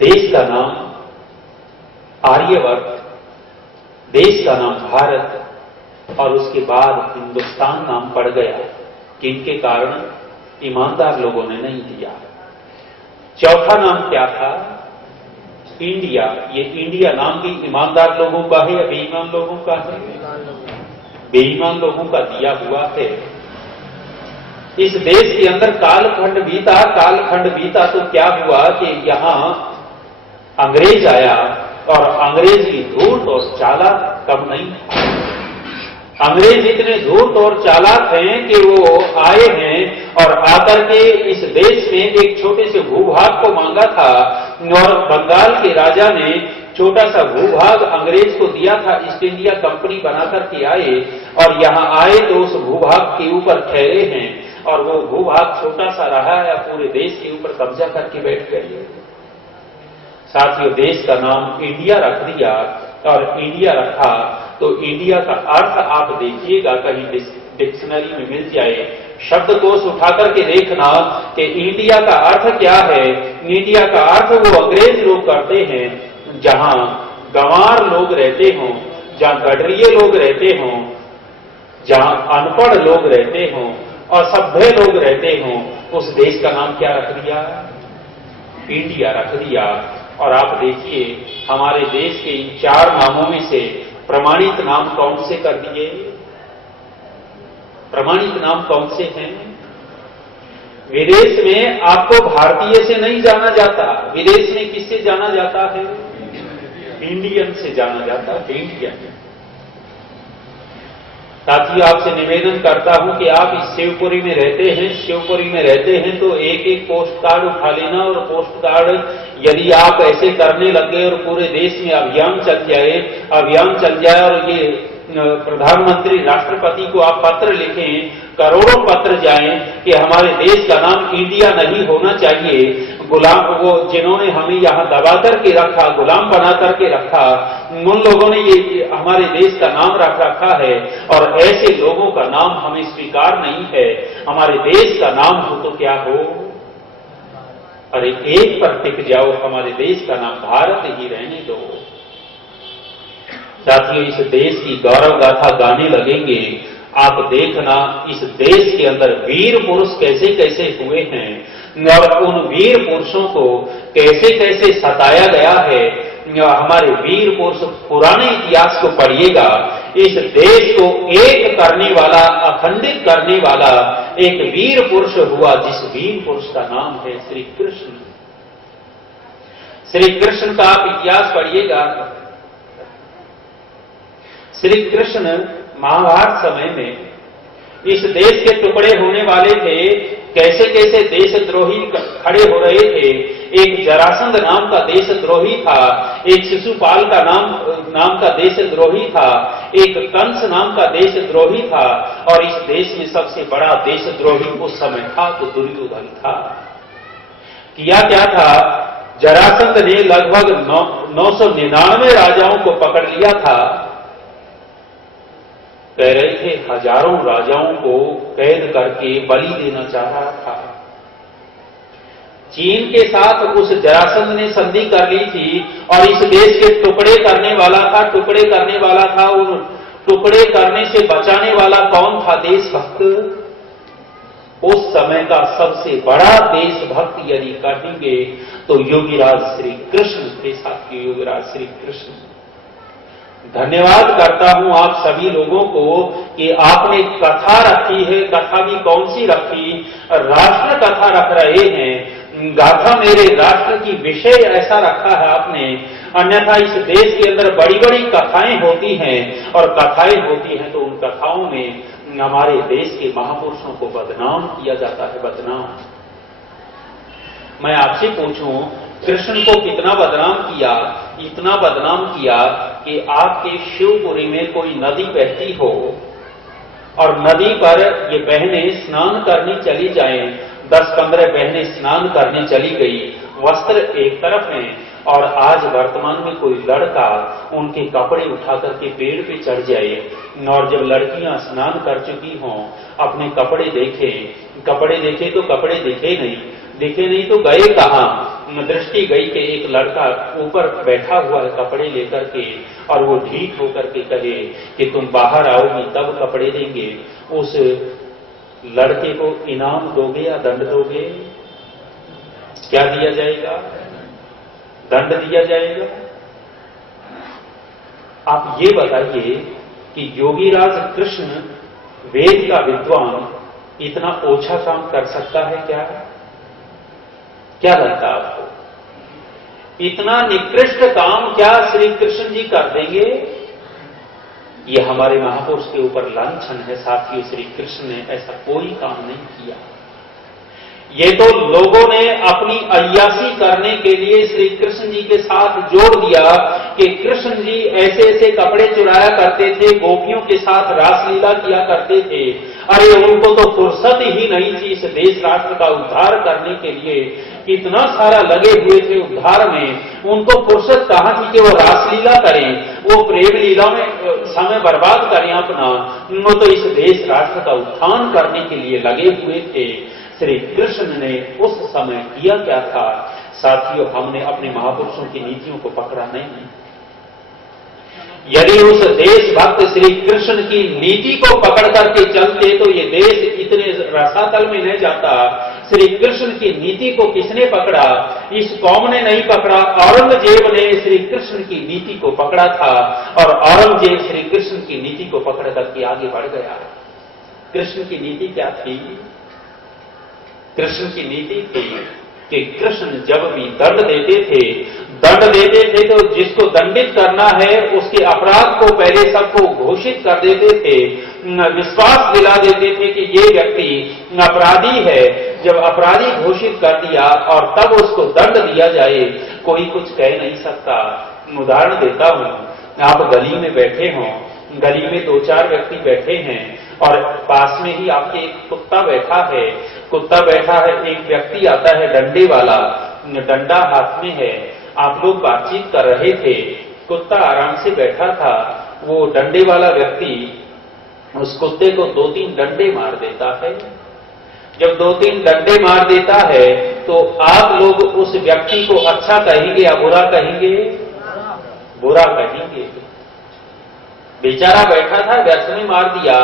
देश का नाम आर्यवर्त, देश का नाम भारत, और उसके बाद हिंदुस्तान नाम पड़ गया। किनके कारण? ईमानदार लोगों ने नहीं दिया। चौथा नाम क्या था? इंडिया। ये इंडिया नाम भी ईमानदार लोगों का है या बेईमान लोगों का है? बेईमान लोगों का दिया हुआ है। इस देश के अंदर कालखंड बीता, कालखंड बीता तो क्या हुआ कि यहां अंग्रेज आया, और अंग्रेज की धूर्त और चालाक कम नहीं था। अंग्रेज इतने धूर्त और चालाक हैं कि वो आए हैं और आकर के इस देश में एक छोटे से भूभाग को मांगा था, और बंगाल के राजा ने छोटा सा भूभाग अंग्रेज को दिया था। ईस्ट इंडिया कंपनी बनाकर के आए, और यहां आए तो उस भूभाग के ऊपर ठहरे हैं, और वो भूभाग छोटा सा रहा है, पूरे देश के ऊपर कब्जा करके बैठ गए। साथियों, देश का नाम इंडिया रख दिया, और इंडिया रखा तो इंडिया का अर्थ आप देखिएगा, कहीं डिक्शनरी में मिल जाए, शब्दकोश उठाकर के देखना कि इंडिया का अर्थ क्या है। इंडिया का अर्थ वो अंग्रेज लोग करते हैं जहां गंवार लोग रहते हों, जहां गडरिये लोग रहते हों, जहां अनपढ़ लोग रहते हों, असभ्य लोग रहते हों, उस देश का नाम क्या रख दिया? इंडिया रख दिया। और आप देखिए, हमारे देश के इन 4 नामों में से प्रमाणित नाम कौन से कर दिए? प्रमाणित नाम कौन से हैं? विदेश में आपको भारतीय से नहीं जाना जाता, विदेश में किससे जाना जाता है? इंडियन से जाना जाता है, इंडियन। साथियों, आपसे निवेदन करता हूं कि आप इस शिवपुरी में रहते हैं, शिवपुरी में रहते हैं तो एक एक पोस्ट कार्ड उठा लेना, और पोस्ट कार्ड यदि आप ऐसे करने लगे और पूरे देश में अभियान चल जाए और ये प्रधानमंत्री राष्ट्रपति को आप पत्र लिखें, करोड़ों पत्र जाएं कि हमारे देश का नाम इंडिया नहीं होना चाहिए। गुलाम, वो जिन्होंने हमें यहां दबा करके रखा, गुलाम बना करके रखा, उन लोगों ने ये हमारे देश का नाम रख रखा है, और ऐसे लोगों का नाम हमें स्वीकार नहीं है। हमारे देश का नाम हो तो क्या हो? अरे एक पर टिक जाओ, हमारे देश का नाम भारत ही रहने दो। साथियों, इस देश की गौरव गाथा गाने लगेंगे, आप देखना इस देश के अंदर वीर पुरुष कैसे कैसे हुए हैं, और उन वीर पुरुषों को कैसे कैसे सताया गया है। हमारे वीर पुरुष, पुराने इतिहास को पढ़िएगा, इस देश को एक करने वाला, अखंडित करने वाला एक वीर पुरुष हुआ, जिस वीर पुरुष का नाम है श्री कृष्ण। श्री कृष्ण का आप इतिहास पढ़िएगा। श्री कृष्ण महाभारत समय में इस देश के टुकड़े होने वाले थे, कैसे कैसे देशद्रोही खड़े हो रहे थे। एक जरासंध नाम का देशद्रोही था, एक शिशुपाल का नाम का देशद्रोही था, एक कंस नाम का देशद्रोही था, और इस देश में सबसे बड़ा देशद्रोही उस समय था तो दुर्योधन था। किया क्या था? जरासंध ने लगभग 999 राजाओं को पकड़ लिया था। कह रहे थे हजारों राजाओं को कैद करके बलि देना चाह रहा था। चीन के साथ उस जरासंध ने संधि कर ली थी, और इस देश के टुकड़े करने वाला था, टुकड़े करने वाला था। उन टुकड़े करने से बचाने वाला कौन था? देशभक्त। उस समय का सबसे बड़ा देशभक्त यदि कहेंगे तो योगीराज श्री कृष्ण थे। साथियों, योगीराज श्री कृष्ण धन्यवाद करता हूं आप सभी लोगों को कि आपने कथा रखी है। कथा भी कौन सी रखी? राष्ट्र कथा रख रहे हैं। गाथा मेरे राष्ट्र की विषय ऐसा रखा है आपने। अन्यथा इस देश के अंदर बड़ी बड़ी कथाएं होती हैं, और कथाएं होती हैं तो उन कथाओं में हमारे देश के महापुरुषों को बदनाम किया जाता है। बदनाम। मैं आपसे पूछूं, कृष्ण को कितना बदनाम किया? इतना बदनाम किया कि आपके शिवपुरी में कोई नदी बहती हो और नदी पर ये बहनें स्नान करने चली जाएं, 10-15 बहनें स्नान करने चली गई, वस्त्र एक तरफ हैं, और आज वर्तमान में कोई लड़का उनके कपड़े उठा करके पेड़ पे चढ़ जाए, और जब लड़कियां स्नान कर चुकी हों अपने कपड़े देखे तो कपड़े दिखे नहीं तो गए कहां? दृष्टि गई कि एक लड़का ऊपर बैठा हुआ है कपड़े लेकर के, और वो ढीठ होकर के कहे कि तुम बाहर आओगी तब कपड़े देंगे। उस लड़के को इनाम दोगे या दंड दोगे? क्या दिया जाएगा? दंड दिया जाएगा। आप ये बताइए कि योगीराज कृष्ण वेद का विद्वान इतना ओछा काम कर सकता है क्या? क्या लगता है आपको? इतना निकृष्ट काम क्या श्री कृष्ण जी कर देंगे? ये हमारे महापुरुष के ऊपर लांछन है साथियों। श्री कृष्ण ने ऐसा कोई काम नहीं किया। ये तो लोगों ने अपनी अय्यासी करने के लिए श्री कृष्ण जी के साथ जोड़ दिया कि कृष्ण जी ऐसे ऐसे कपड़े चुराया करते थे, गोपियों के साथ रासलीला किया करते थे। अरे उनको तो फुर्सत ही नहीं थी इस देश राष्ट्र का उद्धार करने के लिए। कितना सारा लगे हुए थे उद्धार में, उनको फुर्सत कहां थी कि वो रासलीला करें, वो प्रेम लीला में समय बर्बाद करें अपना। वो तो इस देश राष्ट्र का उत्थान करने के लिए लगे हुए थे। श्री कृष्ण ने उस समय किया क्या था? साथियों, हमने अपने महापुरुषों की नीतियों को पकड़ा नहीं। यदि उस देशभक्त श्री कृष्ण की नीति को पकड़ करके चलते तो ये देश इतने रसातल में नहीं जाता। श्री कृष्ण की नीति को किसने पकड़ा? इस कौम ने नहीं पकड़ा, औरंगजेब ने श्री कृष्ण की नीति को पकड़ा था, और औरंगजेब श्री कृष्ण की नीति को पकड़ करके आगे बढ़ गया। कृष्ण की नीति क्या थी? कृष्ण की नीति थी कि कृष्ण जब भी दंड देते थे तो जिसको दंडित करना है उसके अपराध को पहले सबको घोषित कर देते थे, विश्वास दिला देते थे कि ये व्यक्ति अपराधी है। जब अपराधी घोषित कर दिया और तब उसको दंड दिया जाए, कोई कुछ कह नहीं सकता। उदाहरण देता हूं, आप गली में बैठे हों, गली में 2-4 व्यक्ति बैठे हैं और पास में ही आपके एक कुत्ता बैठा है। एक व्यक्ति आता है डंडे वाला, डंडा हाथ में है, आप लोग बातचीत कर रहे थे, कुत्ता आराम से बैठा था। वो डंडे वाला व्यक्ति उस कुत्ते को 2-3 डंडे मार देता है। जब 2-3 डंडे मार देता है तो आप लोग उस व्यक्ति को अच्छा कहेंगे या बुरा कहेंगे? बुरा कहेंगे। बेचारा बैठा था, व्यर्थ में मार दिया।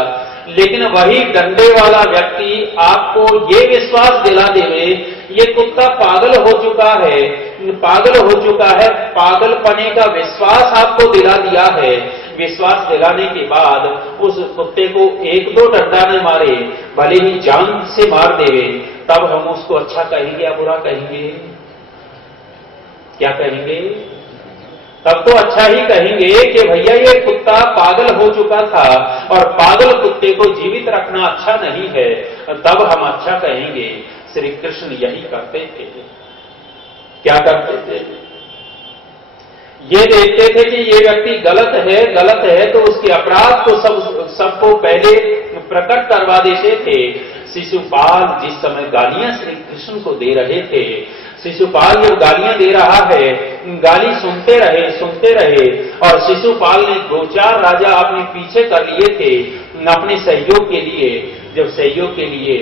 लेकिन वही डंडे वाला व्यक्ति आपको ये विश्वास दिला देवे ये कुत्ता पागल हो चुका है, पागलपने का विश्वास आपको दिला दिया है। विश्वास दिलाने के बाद उस कुत्ते को 1-2 डंडा न मारे, भले ही जान से मार देवे, तब हम उसको अच्छा कहेंगे या बुरा कहेंगे? क्या कहेंगे? तब तो अच्छा ही कहेंगे कि भैया ये कुत्ता पागल हो चुका था और पागल कुत्ते को जीवित रखना अच्छा नहीं है, तब हम अच्छा कहेंगे। श्री कृष्ण यही करते थे। क्या करते थे? ये देखते थे कि ये व्यक्ति गलत है तो उसके अपराध को सबको पहले प्रकट करवा देते थे। शिशुपाल जिस समय गालियां श्री कृष्ण को दे रहे थे, शिशुपाल जब गालियां दे रहा है, गाली सुनते रहे और शिशुपाल ने 2-4 राजा अपने पीछे कर लिए थे अपने सहयोग के लिए। जब सहयोग के लिए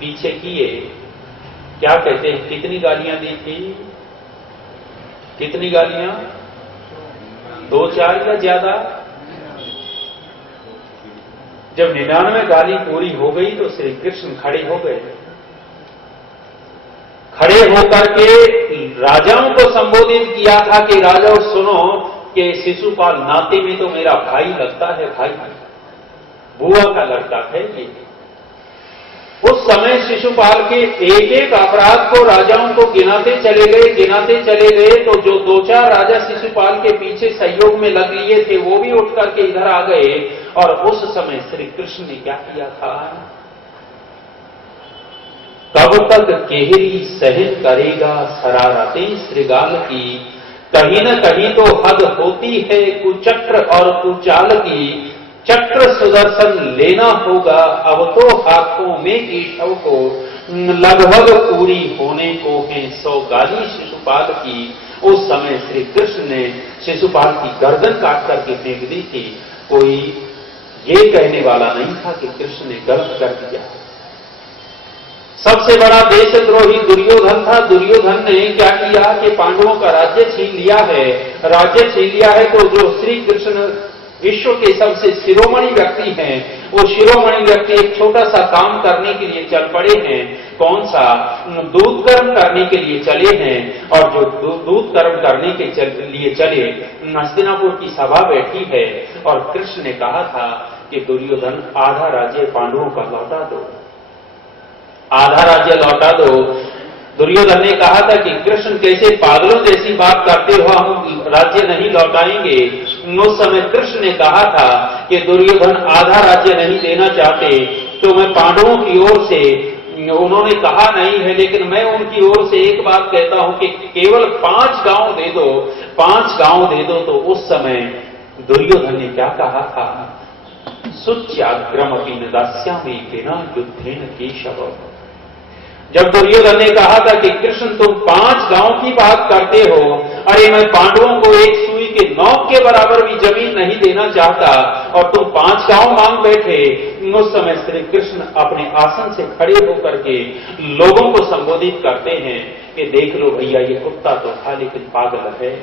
पीछे किए, क्या कहते हैं, कितनी गालियां दी थी? कितनी गालियां? 2-4 या ज्यादा? जब 99 गाली पूरी हो गई तो श्री कृष्ण खड़े हो गए। खड़े होकर के राजाओं को संबोधित किया था कि राजाओं सुनो, कि शिशुपाल नाते में तो मेरा भाई लगता है, भाई बुआ का लड़का है ये। उस समय शिशुपाल के एक एक अपराध को राजाओं को गिनाते चले गए, तो जो 2-4 राजा शिशुपाल के पीछे सहयोग में लग लिए थे वो भी उठ करके इधर आ गए। और उस समय श्री कृष्ण ने क्या किया था? कब तक केहरी सहन करेगा शरारतें श्रृगाल की, कहीं न कहीं तो हद होती है कुचक्र और कुचाल की। चक्र सुदर्शन लेना होगा अब तो हाथों में केशव को, लगभग पूरी होने को है 100 गाली शिशुपाल की। उस समय श्री कृष्ण ने शिशुपाल की गर्दन काट करके फेंक दी थी। कोई ये कहने वाला नहीं था कि कृष्ण ने गलत कर दिया। सबसे बड़ा देशद्रोही दुर्योधन था। दुर्योधन ने क्या किया कि पांडवों का राज्य छीन लिया है। राज्य छीन लिया है तो जो श्री कृष्ण विश्व के सबसे शिरोमणि व्यक्ति हैं, वो शिरोमणि व्यक्ति एक छोटा सा काम करने के लिए चल पड़े हैं। कौन सा? दूध कर्म करने के लिए चले हैं। और जो दूध कर्म करने के लिए चले, हस्तिनापुर की सभा बैठी है और कृष्ण ने कहा था कि दुर्योधन आधा राज्य पांडवों का लौटा दो, आधा राज्य लौटा दो। दुर्योधन ने कहा था कि कृष्ण कैसे पागलों जैसी बात करते हो, हम राज्य नहीं लौटाएंगे। उस समय कृष्ण ने कहा था कि दुर्योधन आधा राज्य नहीं देना चाहते तो मैं पांडवों की ओर से, उन्होंने कहा नहीं है लेकिन मैं उनकी ओर से एक बात कहता हूं कि केवल 5 गांव दे दो, 5 गांव दे दो। तो उस समय दुर्योधन ने क्या कहा था? सुच्याग्रमपि न दास्यामि बिना युद्धेन केशव। जब दुर्योधन ने कहा था कि कृष्ण तुम 5 गांव की बात करते हो, अरे मैं पांडवों को एक सुई के नोक के बराबर भी जमीन नहीं देना चाहता और तुम 5 गांव मांग बैठे। उस समय श्री कृष्ण अपने आसन से खड़े होकर के लोगों को संबोधित करते हैं कि देख लो भैया, ये कुत्ता तो था लेकिन पागल है,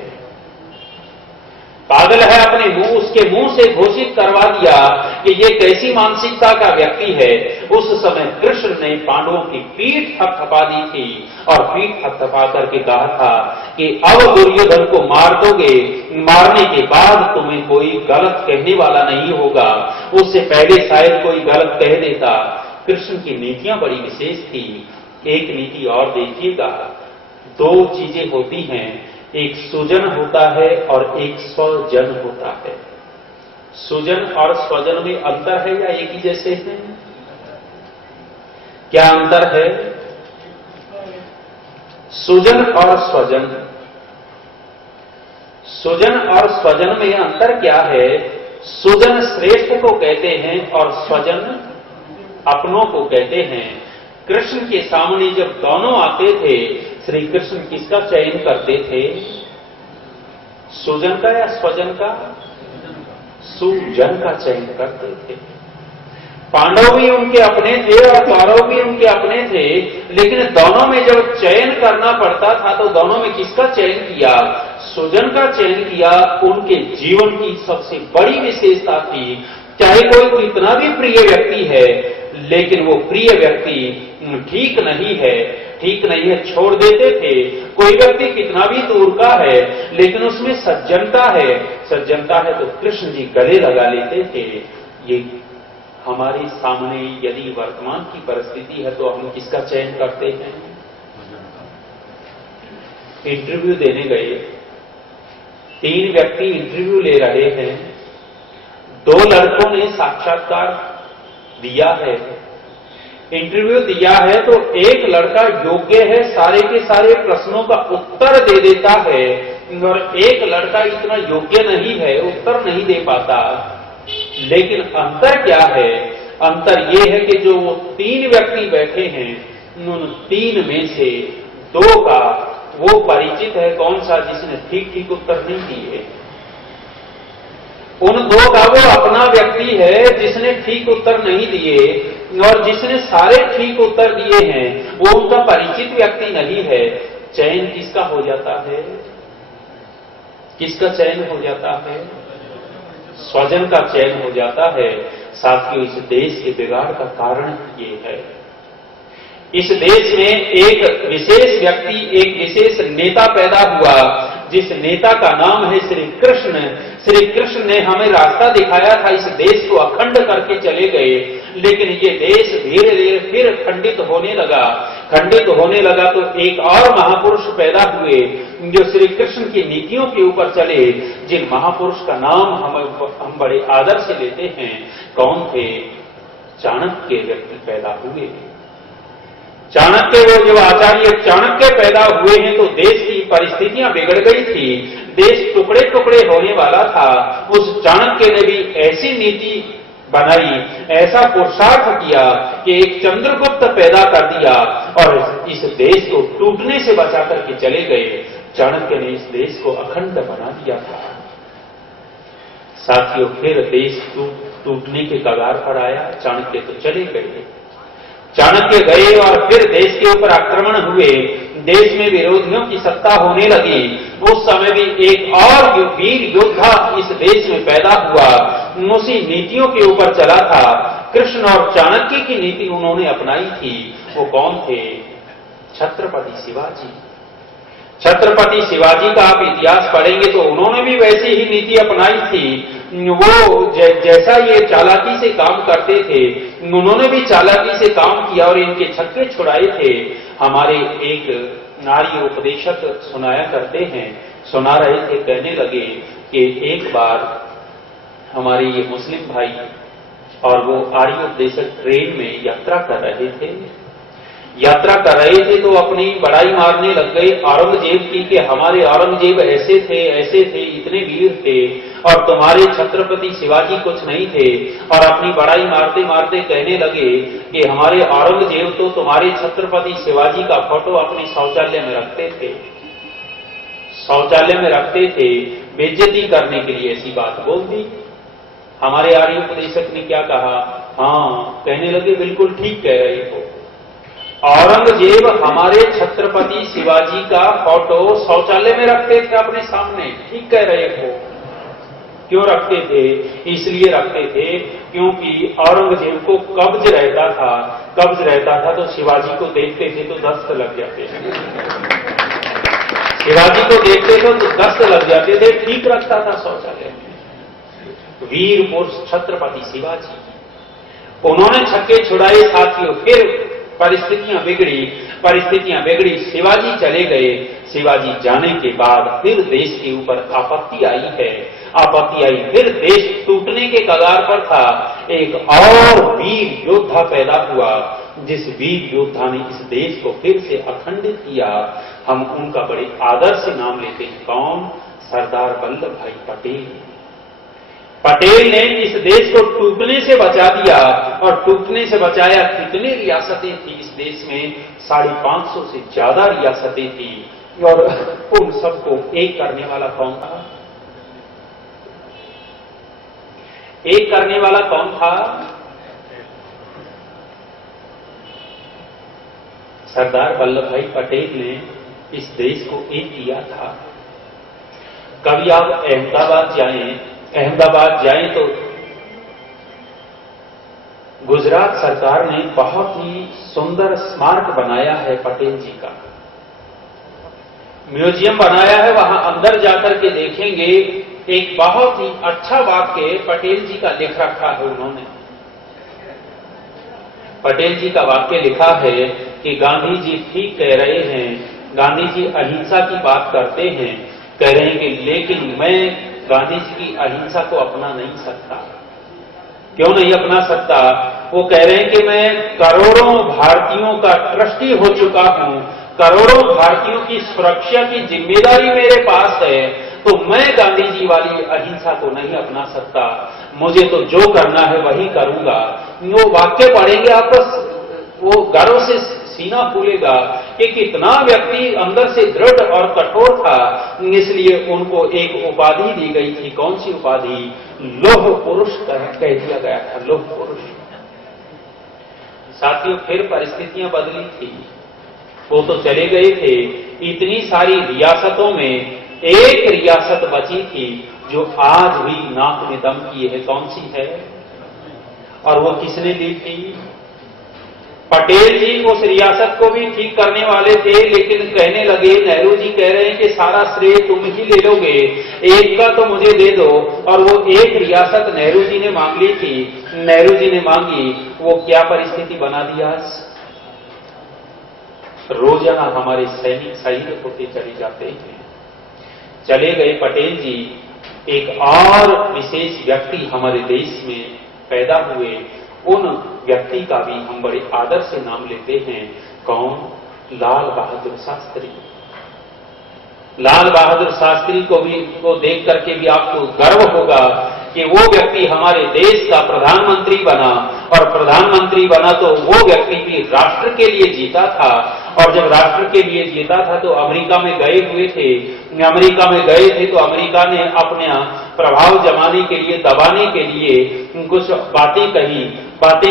पागल है। अपने मुंह, उसके मुंह से घोषित करवा दिया कि ये कैसी मानसिकता का व्यक्ति है। उस समय कृष्ण ने पांडवों की पीठ थपथपा दी थी और पीठ थपथपा करके कहा था कि अब दुर्योधन को मार दोगे, मारने के बाद तुम्हें कोई गलत कहने वाला नहीं होगा। उससे पहले शायद कोई गलत कह देता। कृष्ण की नीतियां बड़ी विशेष थी। एक नीति और देखिएगा, 2 चीजें होती हैं, एक सुजन होता है और एक स्वजन होता है। सुजन और स्वजन में अंतर है या एक ही जैसे हैं? क्या अंतर है? सुजन और स्वजन, सुजन और स्वजन में अंतर क्या है? सुजन श्रेष्ठ को कहते हैं और स्वजन अपनों को कहते हैं। कृष्ण के सामने जब दोनों आते थे, श्री कृष्ण किसका चयन करते थे? सुजन का या स्वजन का? सुजन का चयन करते थे। पांडव भी उनके अपने थे और कौरव भी उनके अपने थे, लेकिन दोनों में जब चयन करना पड़ता था तो दोनों में किसका चयन किया? सुजन का चयन किया। उनके जीवन की सबसे बड़ी विशेषता थी, चाहे कोई कितना भी प्रिय व्यक्ति है लेकिन वो प्रिय व्यक्ति ठीक नहीं है, ठीक नहीं है, छोड़ देते थे। कोई व्यक्ति कितना भी दूर का है लेकिन उसमें सज्जनता है, सज्जनता है तो कृष्ण जी गले लगा लेते थे। ये हमारे सामने यदि वर्तमान की परिस्थिति है तो हम किसका चयन करते हैं? इंटरव्यू देने गए, 3 व्यक्ति इंटरव्यू ले रहे हैं। 2 लड़कों ने साक्षात्कार दिया है, इंटरव्यू दिया है, तो एक लड़का योग्य है, सारे के सारे प्रश्नों का उत्तर दे देता है और एक लड़का इतना योग्य नहीं है, उत्तर नहीं दे पाता। लेकिन अंतर क्या है? अंतर यह है कि जो वो 3 व्यक्ति बैठे हैं, उन 3 में से 2 का वो परिचित है। कौन सा? जिसने ठीक ठीक उत्तर नहीं दिए। उन 2 का वो अपना व्यक्ति है जिसने ठीक उत्तर नहीं दिए, और जिसने सारे ठीक उत्तर दिए हैं वो उनका परिचित व्यक्ति नहीं है। चयन किसका हो जाता है? किसका चयन हो जाता है? स्वजन का चयन हो जाता है। साथियों, इस देश के बिगाड़ का कारण ये है। इस देश में एक विशेष व्यक्ति, एक विशेष नेता पैदा हुआ जिस नेता का नाम है श्री कृष्ण, श्री कृष्ण ने हमें रास्ता दिखाया था, इस देश को अखंड करके चले गए, लेकिन ये देश धीरे धीरे फिर खंडित होने लगा। खंडित होने लगा तो एक और महापुरुष पैदा हुए जो श्री कृष्ण की नीतियों के ऊपर चले, जिन महापुरुष का नाम हम बड़े आदर से लेते हैं। कौन थे? चाणक्य व्यक्ति पैदा हुए। चाणक्य, वो जब आचार्य चाणक्य पैदा हुए हैं तो देश की परिस्थितियां बिगड़ गई थी, देश टुकड़े टुकड़े होने वाला था। उस चाणक्य ने भी ऐसी नीति बनाई, ऐसा पुरुषार्थ किया कि एक चंद्रगुप्त पैदा कर दिया और इस देश को टूटने से बचा करके चले गए। चाणक्य ने इस देश को अखंड बना दिया था। साथियों, फिर देश टूटने के कगार पर आया, चाणक्य तो चले गए। चाणक्य गए और फिर देश के ऊपर आक्रमण हुए, देश में विरोधियों की सत्ता होने लगी। उस समय भी एक और वीर योद्धा इस देश में पैदा हुआ, उसी नीतियों के ऊपर चला था। कृष्ण और चाणक्य की नीति उन्होंने अपनाई थी। वो कौन थे? छत्रपति शिवाजी। छत्रपति शिवाजी का आप इतिहास पढ़ेंगे तो उन्होंने भी वैसी ही नीति अपनाई थी। वो जैसा ये चालाकी से काम करते थे, उन्होंने भी चालाकी से काम किया और इनके छक्के छुड़ाए थे। हमारे एक आर्य उपदेशक सुनाया करते हैं, सुना रहे थे, कहने लगे कि एक बार हमारे ये मुस्लिम भाई और वो आर्य उपदेशक ट्रेन में यात्रा कर रहे थे। यात्रा कर रहे थे तो अपनी बड़ाई मारने लग गए औरंगजेब की कि हमारे औरंगजेब ऐसे थे, इतने वीर थे और तुम्हारे छत्रपति शिवाजी कुछ नहीं थे। और अपनी बड़ाई मारते मारते कहने लगे कि हमारे औरंगजेब तो तुम्हारे छत्रपति शिवाजी का फोटो अपने शौचालय में रखते थे, शौचालय में रखते थे, बेइज्जती करने के लिए ऐसी बात बोल दी। हमारे आर्य उपदेशक ने क्या कहा? हाँ, कहने लगे बिल्कुल ठीक कह रहे हो, औरंगजेब हमारे छत्रपति शिवाजी का फोटो शौचालय में रखते थे अपने सामने। ठीक कह रहे हो। क्यों रखते थे? इसलिए रखते थे क्योंकि औरंगजेब को कब्ज रहता था तो शिवाजी को देखते थे तो दस्त लग जाते थे। शिवाजी को देखते थे तो दस्त लग जाते थे। ठीक रखता था शौचालय में। वीर पुरुष छत्रपति शिवाजी, उन्होंने छक्के छुड़ाए। साथियों, फिर परिस्थितियां बिगड़ी, शिवाजी चले गए। शिवाजी जाने के बाद फिर देश के ऊपर आपत्ति आई, फिर देश टूटने के कगार पर था। एक और वीर योद्धा पैदा हुआ, जिस वीर योद्धा ने इस देश को फिर से अखंडित किया। हम उनका बड़े आदर से नाम लेते हैं। कौन? सरदार वल्लभ भाई पटेल। पटेल ने इस देश को टूटने से बचा दिया। और टूटने से बचाया। कितनी रियासतें थी इस देश में? 550 से ज्यादा रियासतें थी। और उन सबको एक करने वाला कौन था? एक करने वाला कौन था? सरदार वल्लभ भाई पटेल ने इस देश को एक किया था। कभी आप अहमदाबाद जाएं तो गुजरात सरकार ने बहुत ही सुंदर स्मारक बनाया है पटेल जी का, म्यूजियम बनाया है। वहां अंदर जाकर के देखेंगे, एक बहुत ही अच्छा वाक्य पटेल जी का लिख रखा है उन्होंने। पटेल जी का वाक्य लिखा है कि गांधी जी ठीक कह रहे हैं, गांधी जी अहिंसा की बात करते हैं, कह रहे हैं कि लेकिन मैं गांधी जी की अहिंसा को अपना नहीं सकता। क्यों नहीं अपना सकता? वो कह रहे हैं कि मैं करोड़ों भारतीयों का ट्रस्टी हो चुका हूं, करोड़ों भारतीयों की सुरक्षा की जिम्मेदारी मेरे पास है, तो मैं गांधी जी वाली अहिंसा को नहीं अपना सकता। मुझे तो जो करना है वही करूंगा। वो वाक्य पढ़ेंगे आप, वो गर्व से सीना फूलेगा कि कितना व्यक्ति अंदर से दृढ़ और कठोर था। इसलिए उनको एक उपाधि दी गई थी। कौन सी उपाधि? लौह पुरुष कह दिया गया था, लौह पुरुष। साथियों, फिर परिस्थितियां बदली थी। वो तो चले गए थे। इतनी सारी रियासतों में एक रियासत बची थी जो आज भी नाक में दम किए है। कौन सी है? और वो किसने ली थी? पटेल जी उस रियासत को भी ठीक करने वाले थे, लेकिन कहने लगे, नेहरू जी कह रहे हैं कि सारा श्रेय तुम ही ले लोगे, एक का तो मुझे दे दो। और वो एक रियासत नेहरू जी ने मांग ली थी, नेहरू जी ने मांगी, वो क्या परिस्थिति बना दिया। रोजाना हमारे सैनिक शहीद होते चले जाते हैं। चले गए पटेल जी। एक और विशेष व्यक्ति हमारे देश में पैदा हुए, उन व्यक्ति का भी हम बड़े आदर से नाम लेते हैं। कौन? लाल बहादुर शास्त्री। लाल बहादुर शास्त्री को देख करके भी आपको गर्व होगा कि वो व्यक्ति हमारे देश का प्रधानमंत्री बना, और प्रधानमंत्री बना तो वो व्यक्ति भी राष्ट्र के लिए जीता था। और जब राष्ट्र के लिए जीता था तो अमेरिका में गए हुए थे। अमेरिका में गए थे तो अमेरिका ने अपना प्रभाव जमाने के लिए, दबाने के लिए कुछ बातें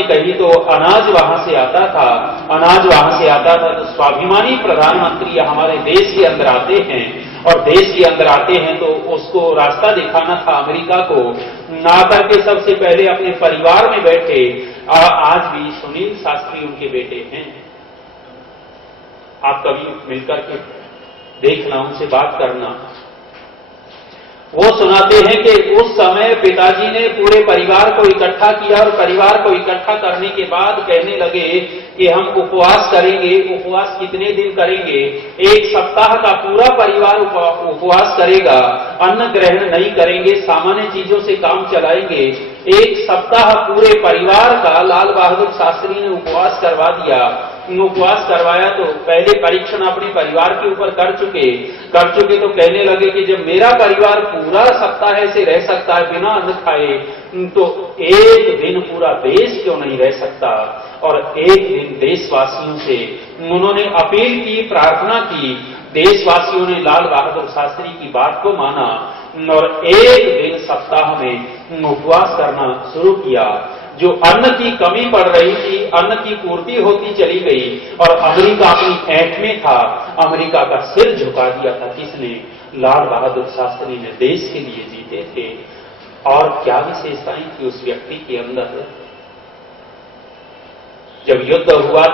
कही तो अनाज वहां से आता था। तो स्वाभिमानी प्रधानमंत्री हमारे देश के अंदर आते हैं, और देश के अंदर आते हैं तो उसको रास्ता दिखाना था अमेरिका को। ना करके सबसे पहले अपने परिवार में बैठे। आज भी सुनील शास्त्री उनके बेटे हैं। आप कभी मिलकर के देखना, उनसे बात करना। वो सुनाते हैं कि उस समय पिताजी ने पूरे परिवार को इकट्ठा किया, और परिवार को इकट्ठा करने के बाद कहने लगे कि हम उपवास करेंगे। उपवास कितने दिन करेंगे? एक सप्ताह का पूरा परिवार उपवास करेगा, अन्न ग्रहण नहीं करेंगे, सामान्य चीजों से काम चलाएंगे। एक सप्ताह पूरे परिवार का लाल बहादुर शास्त्री ने उपवास करवा दिया। उपवास करवाया तो पहले परीक्षण अपने परिवार के ऊपर कर चुके तो कहने लगे कि जब मेरा परिवार पूरा सप्ताह से रह सकता है बिना अन्न खाए, तो एक दिन पूरा देश क्यों नहीं रह सकता। और एक दिन देशवासियों से उन्होंने अपील की, प्रार्थना की। देशवासियों ने लाल बहादुर शास्त्री की बात को माना और एक दिन सप्ताह में उपवास करना शुरू किया। जो अन्न की कमी पड़ रही थी, अन्न की पूर्ति होती चली गई, और अमेरिका अपनी ऐंठ में था। अमेरिका का सिर झुका दिया था किसने? लाल बहादुर शास्त्री ने। देश के लिए जीते थे। और क्या विशेषताएं थी उस व्यक्ति के अंदर? जब युद्ध हुआ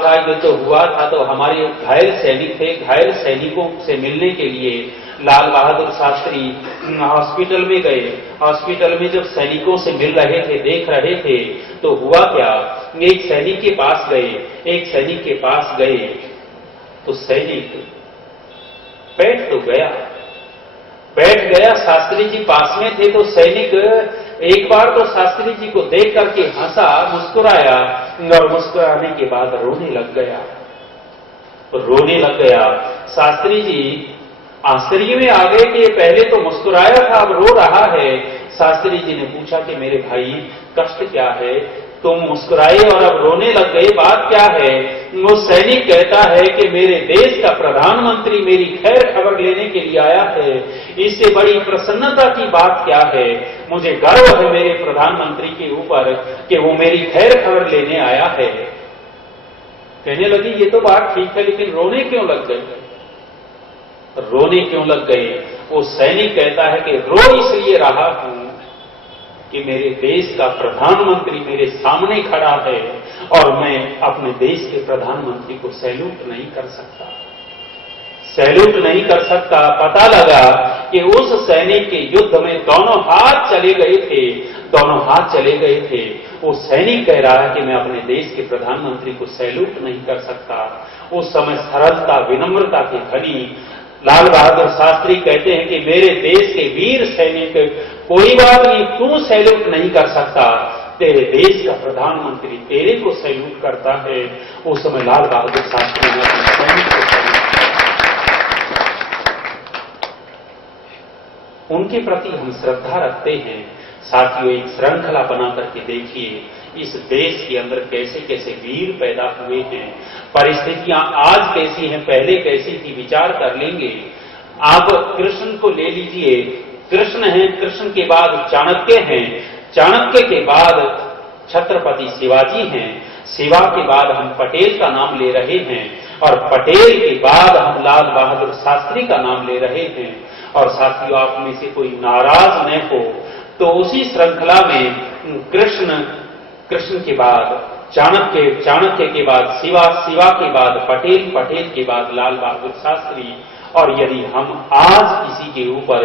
था तो हमारे घायल सैनिक थे। घायल सैनिकों से मिलने के लिए लाल बहादुर शास्त्री हॉस्पिटल में गए। हॉस्पिटल में जब सैनिकों से मिल रहे थे, देख रहे थे, तो हुआ क्या? एक सैनिक के पास गए तो सैनिक बैठ गया। शास्त्री जी पास में थे तो सैनिक एक बार तो शास्त्री जी को देख करके हंसा, मुस्कुराया, और मुस्कुराने के बाद रोने लग गया। शास्त्री जी आश्चर्य में आ गए कि पहले तो मुस्कुराया था, अब रो रहा है। शास्त्री जी ने पूछा कि मेरे भाई कष्ट क्या है? तुम मुस्कुराए और अब रोने लग गए, बात क्या है? वो सैनिक कहता है कि मेरे देश का प्रधानमंत्री मेरी खैर खबर लेने के लिए आया है। इससे बड़ी प्रसन्नता की बात क्या है? मुझे गर्व है मेरे प्रधानमंत्री के ऊपर कि वो मेरी खैर खबर लेने आया है। कहने लगी ये तो बात ठीक है, लेकिन रोने क्यों लग गए? वो सैनिक कहता है कि रो इसलिए रहा हूं कि मेरे देश का प्रधानमंत्री मेरे सामने खड़ा है और मैं अपने देश के प्रधानमंत्री को सैल्यूट नहीं कर सकता। पता लगा कि उस सैनिक के युद्ध में दोनों हाथ चले गए थे। वो सैनिक कह रहा है कि मैं अपने देश के प्रधानमंत्री को सैल्यूट नहीं कर सकता। उस समय सरलता, विनम्रता के धनी लाल बहादुर शास्त्री कहते हैं कि मेरे देश के वीर सैनिक, कोई बात नहीं, तू सैल्यूट नहीं कर सकता, तेरे देश का प्रधानमंत्री तेरे को सैल्यूट करता है। उस समय लाल बहादुर शास्त्री ने अपने सैनिक को उनके प्रति हम श्रद्धा रखते हैं। साथियों, एक श्रृंखला बना करके देखिए इस देश के अंदर कैसे कैसे वीर पैदा हुए हैं। परिस्थितियां आज कैसी हैं, पहले कैसी थी, विचार कर लेंगे। आप कृष्ण को ले लीजिए, कृष्ण हैं, कृष्ण के बाद चाणक्य हैं, चाणक्य के बाद छत्रपति शिवाजी हैं, शिवा के बाद हम पटेल का नाम ले रहे हैं, और पटेल के बाद हम लाल बहादुर शास्त्री का नाम ले रहे हैं। और साथियों, आप में से कोई नाराज न हो तो उसी श्रृंखला में कृष्ण के बाद चाणक्य के बाद शिवा के बाद पटेल के बाद लाल बहादुर शास्त्री, और यदि हम आज किसी के ऊपर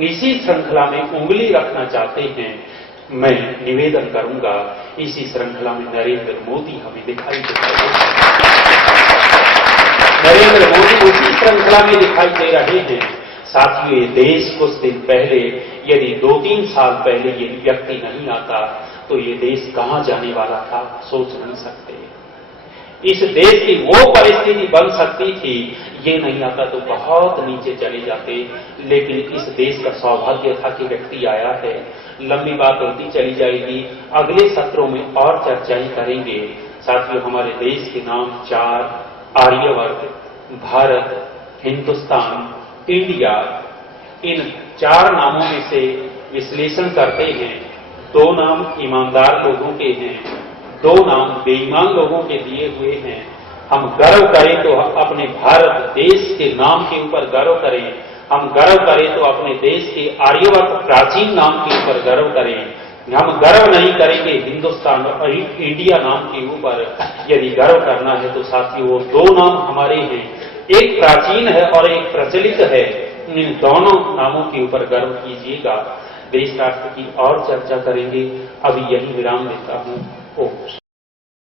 इसी श्रृंखला में उंगली रखना चाहते हैं, मैं निवेदन करूंगा इसी श्रृंखला में नरेंद्र मोदी हमें दिखाई देते हैं। नरेंद्र मोदी उसी श्रृंखला में दिखाई दे रहे हैं। साथियों, ये देश कुछ दिन पहले, यदि 2-3 साल पहले ये व्यक्ति नहीं आता तो ये देश कहां जाने वाला था, सोच नहीं सकते। इस देश की वो परिस्थिति बन सकती थी, ये नहीं आता तो बहुत नीचे चले जाते। लेकिन इस देश का सौभाग्य था कि व्यक्ति आया है। लंबी बात होती चली जाएगी, अगले सत्रों में और चर्चाएं करेंगे। साथियों, हमारे देश के नाम 4, आर्यवर्त, भारत, हिंदुस्तान, इंडिया, इन 4 नामों में से विश्लेषण करते हैं। 2 नाम ईमानदार लोगों के हैं, 2 नाम बेईमान लोगों के दिए हुए हैं। हम गर्व करें तो अपने भारत देश के नाम के ऊपर गर्व करें, हम गर्व करें तो अपने देश के आर्यवर्त प्राचीन नाम के ऊपर गर्व करें। हम गर्व नहीं करेंगे हिंदुस्तान और इंडिया नाम के ऊपर। यदि गर्व करना है तो साथियों, वो 2 नाम हमारे हैं, एक प्राचीन है और एक प्रचलित है। इन दोनों नामों के ऊपर गर्व कीजिएगा। देश राष्ट्र की और चर्चा करेंगे। अभी यही विराम देता हूं। ओम।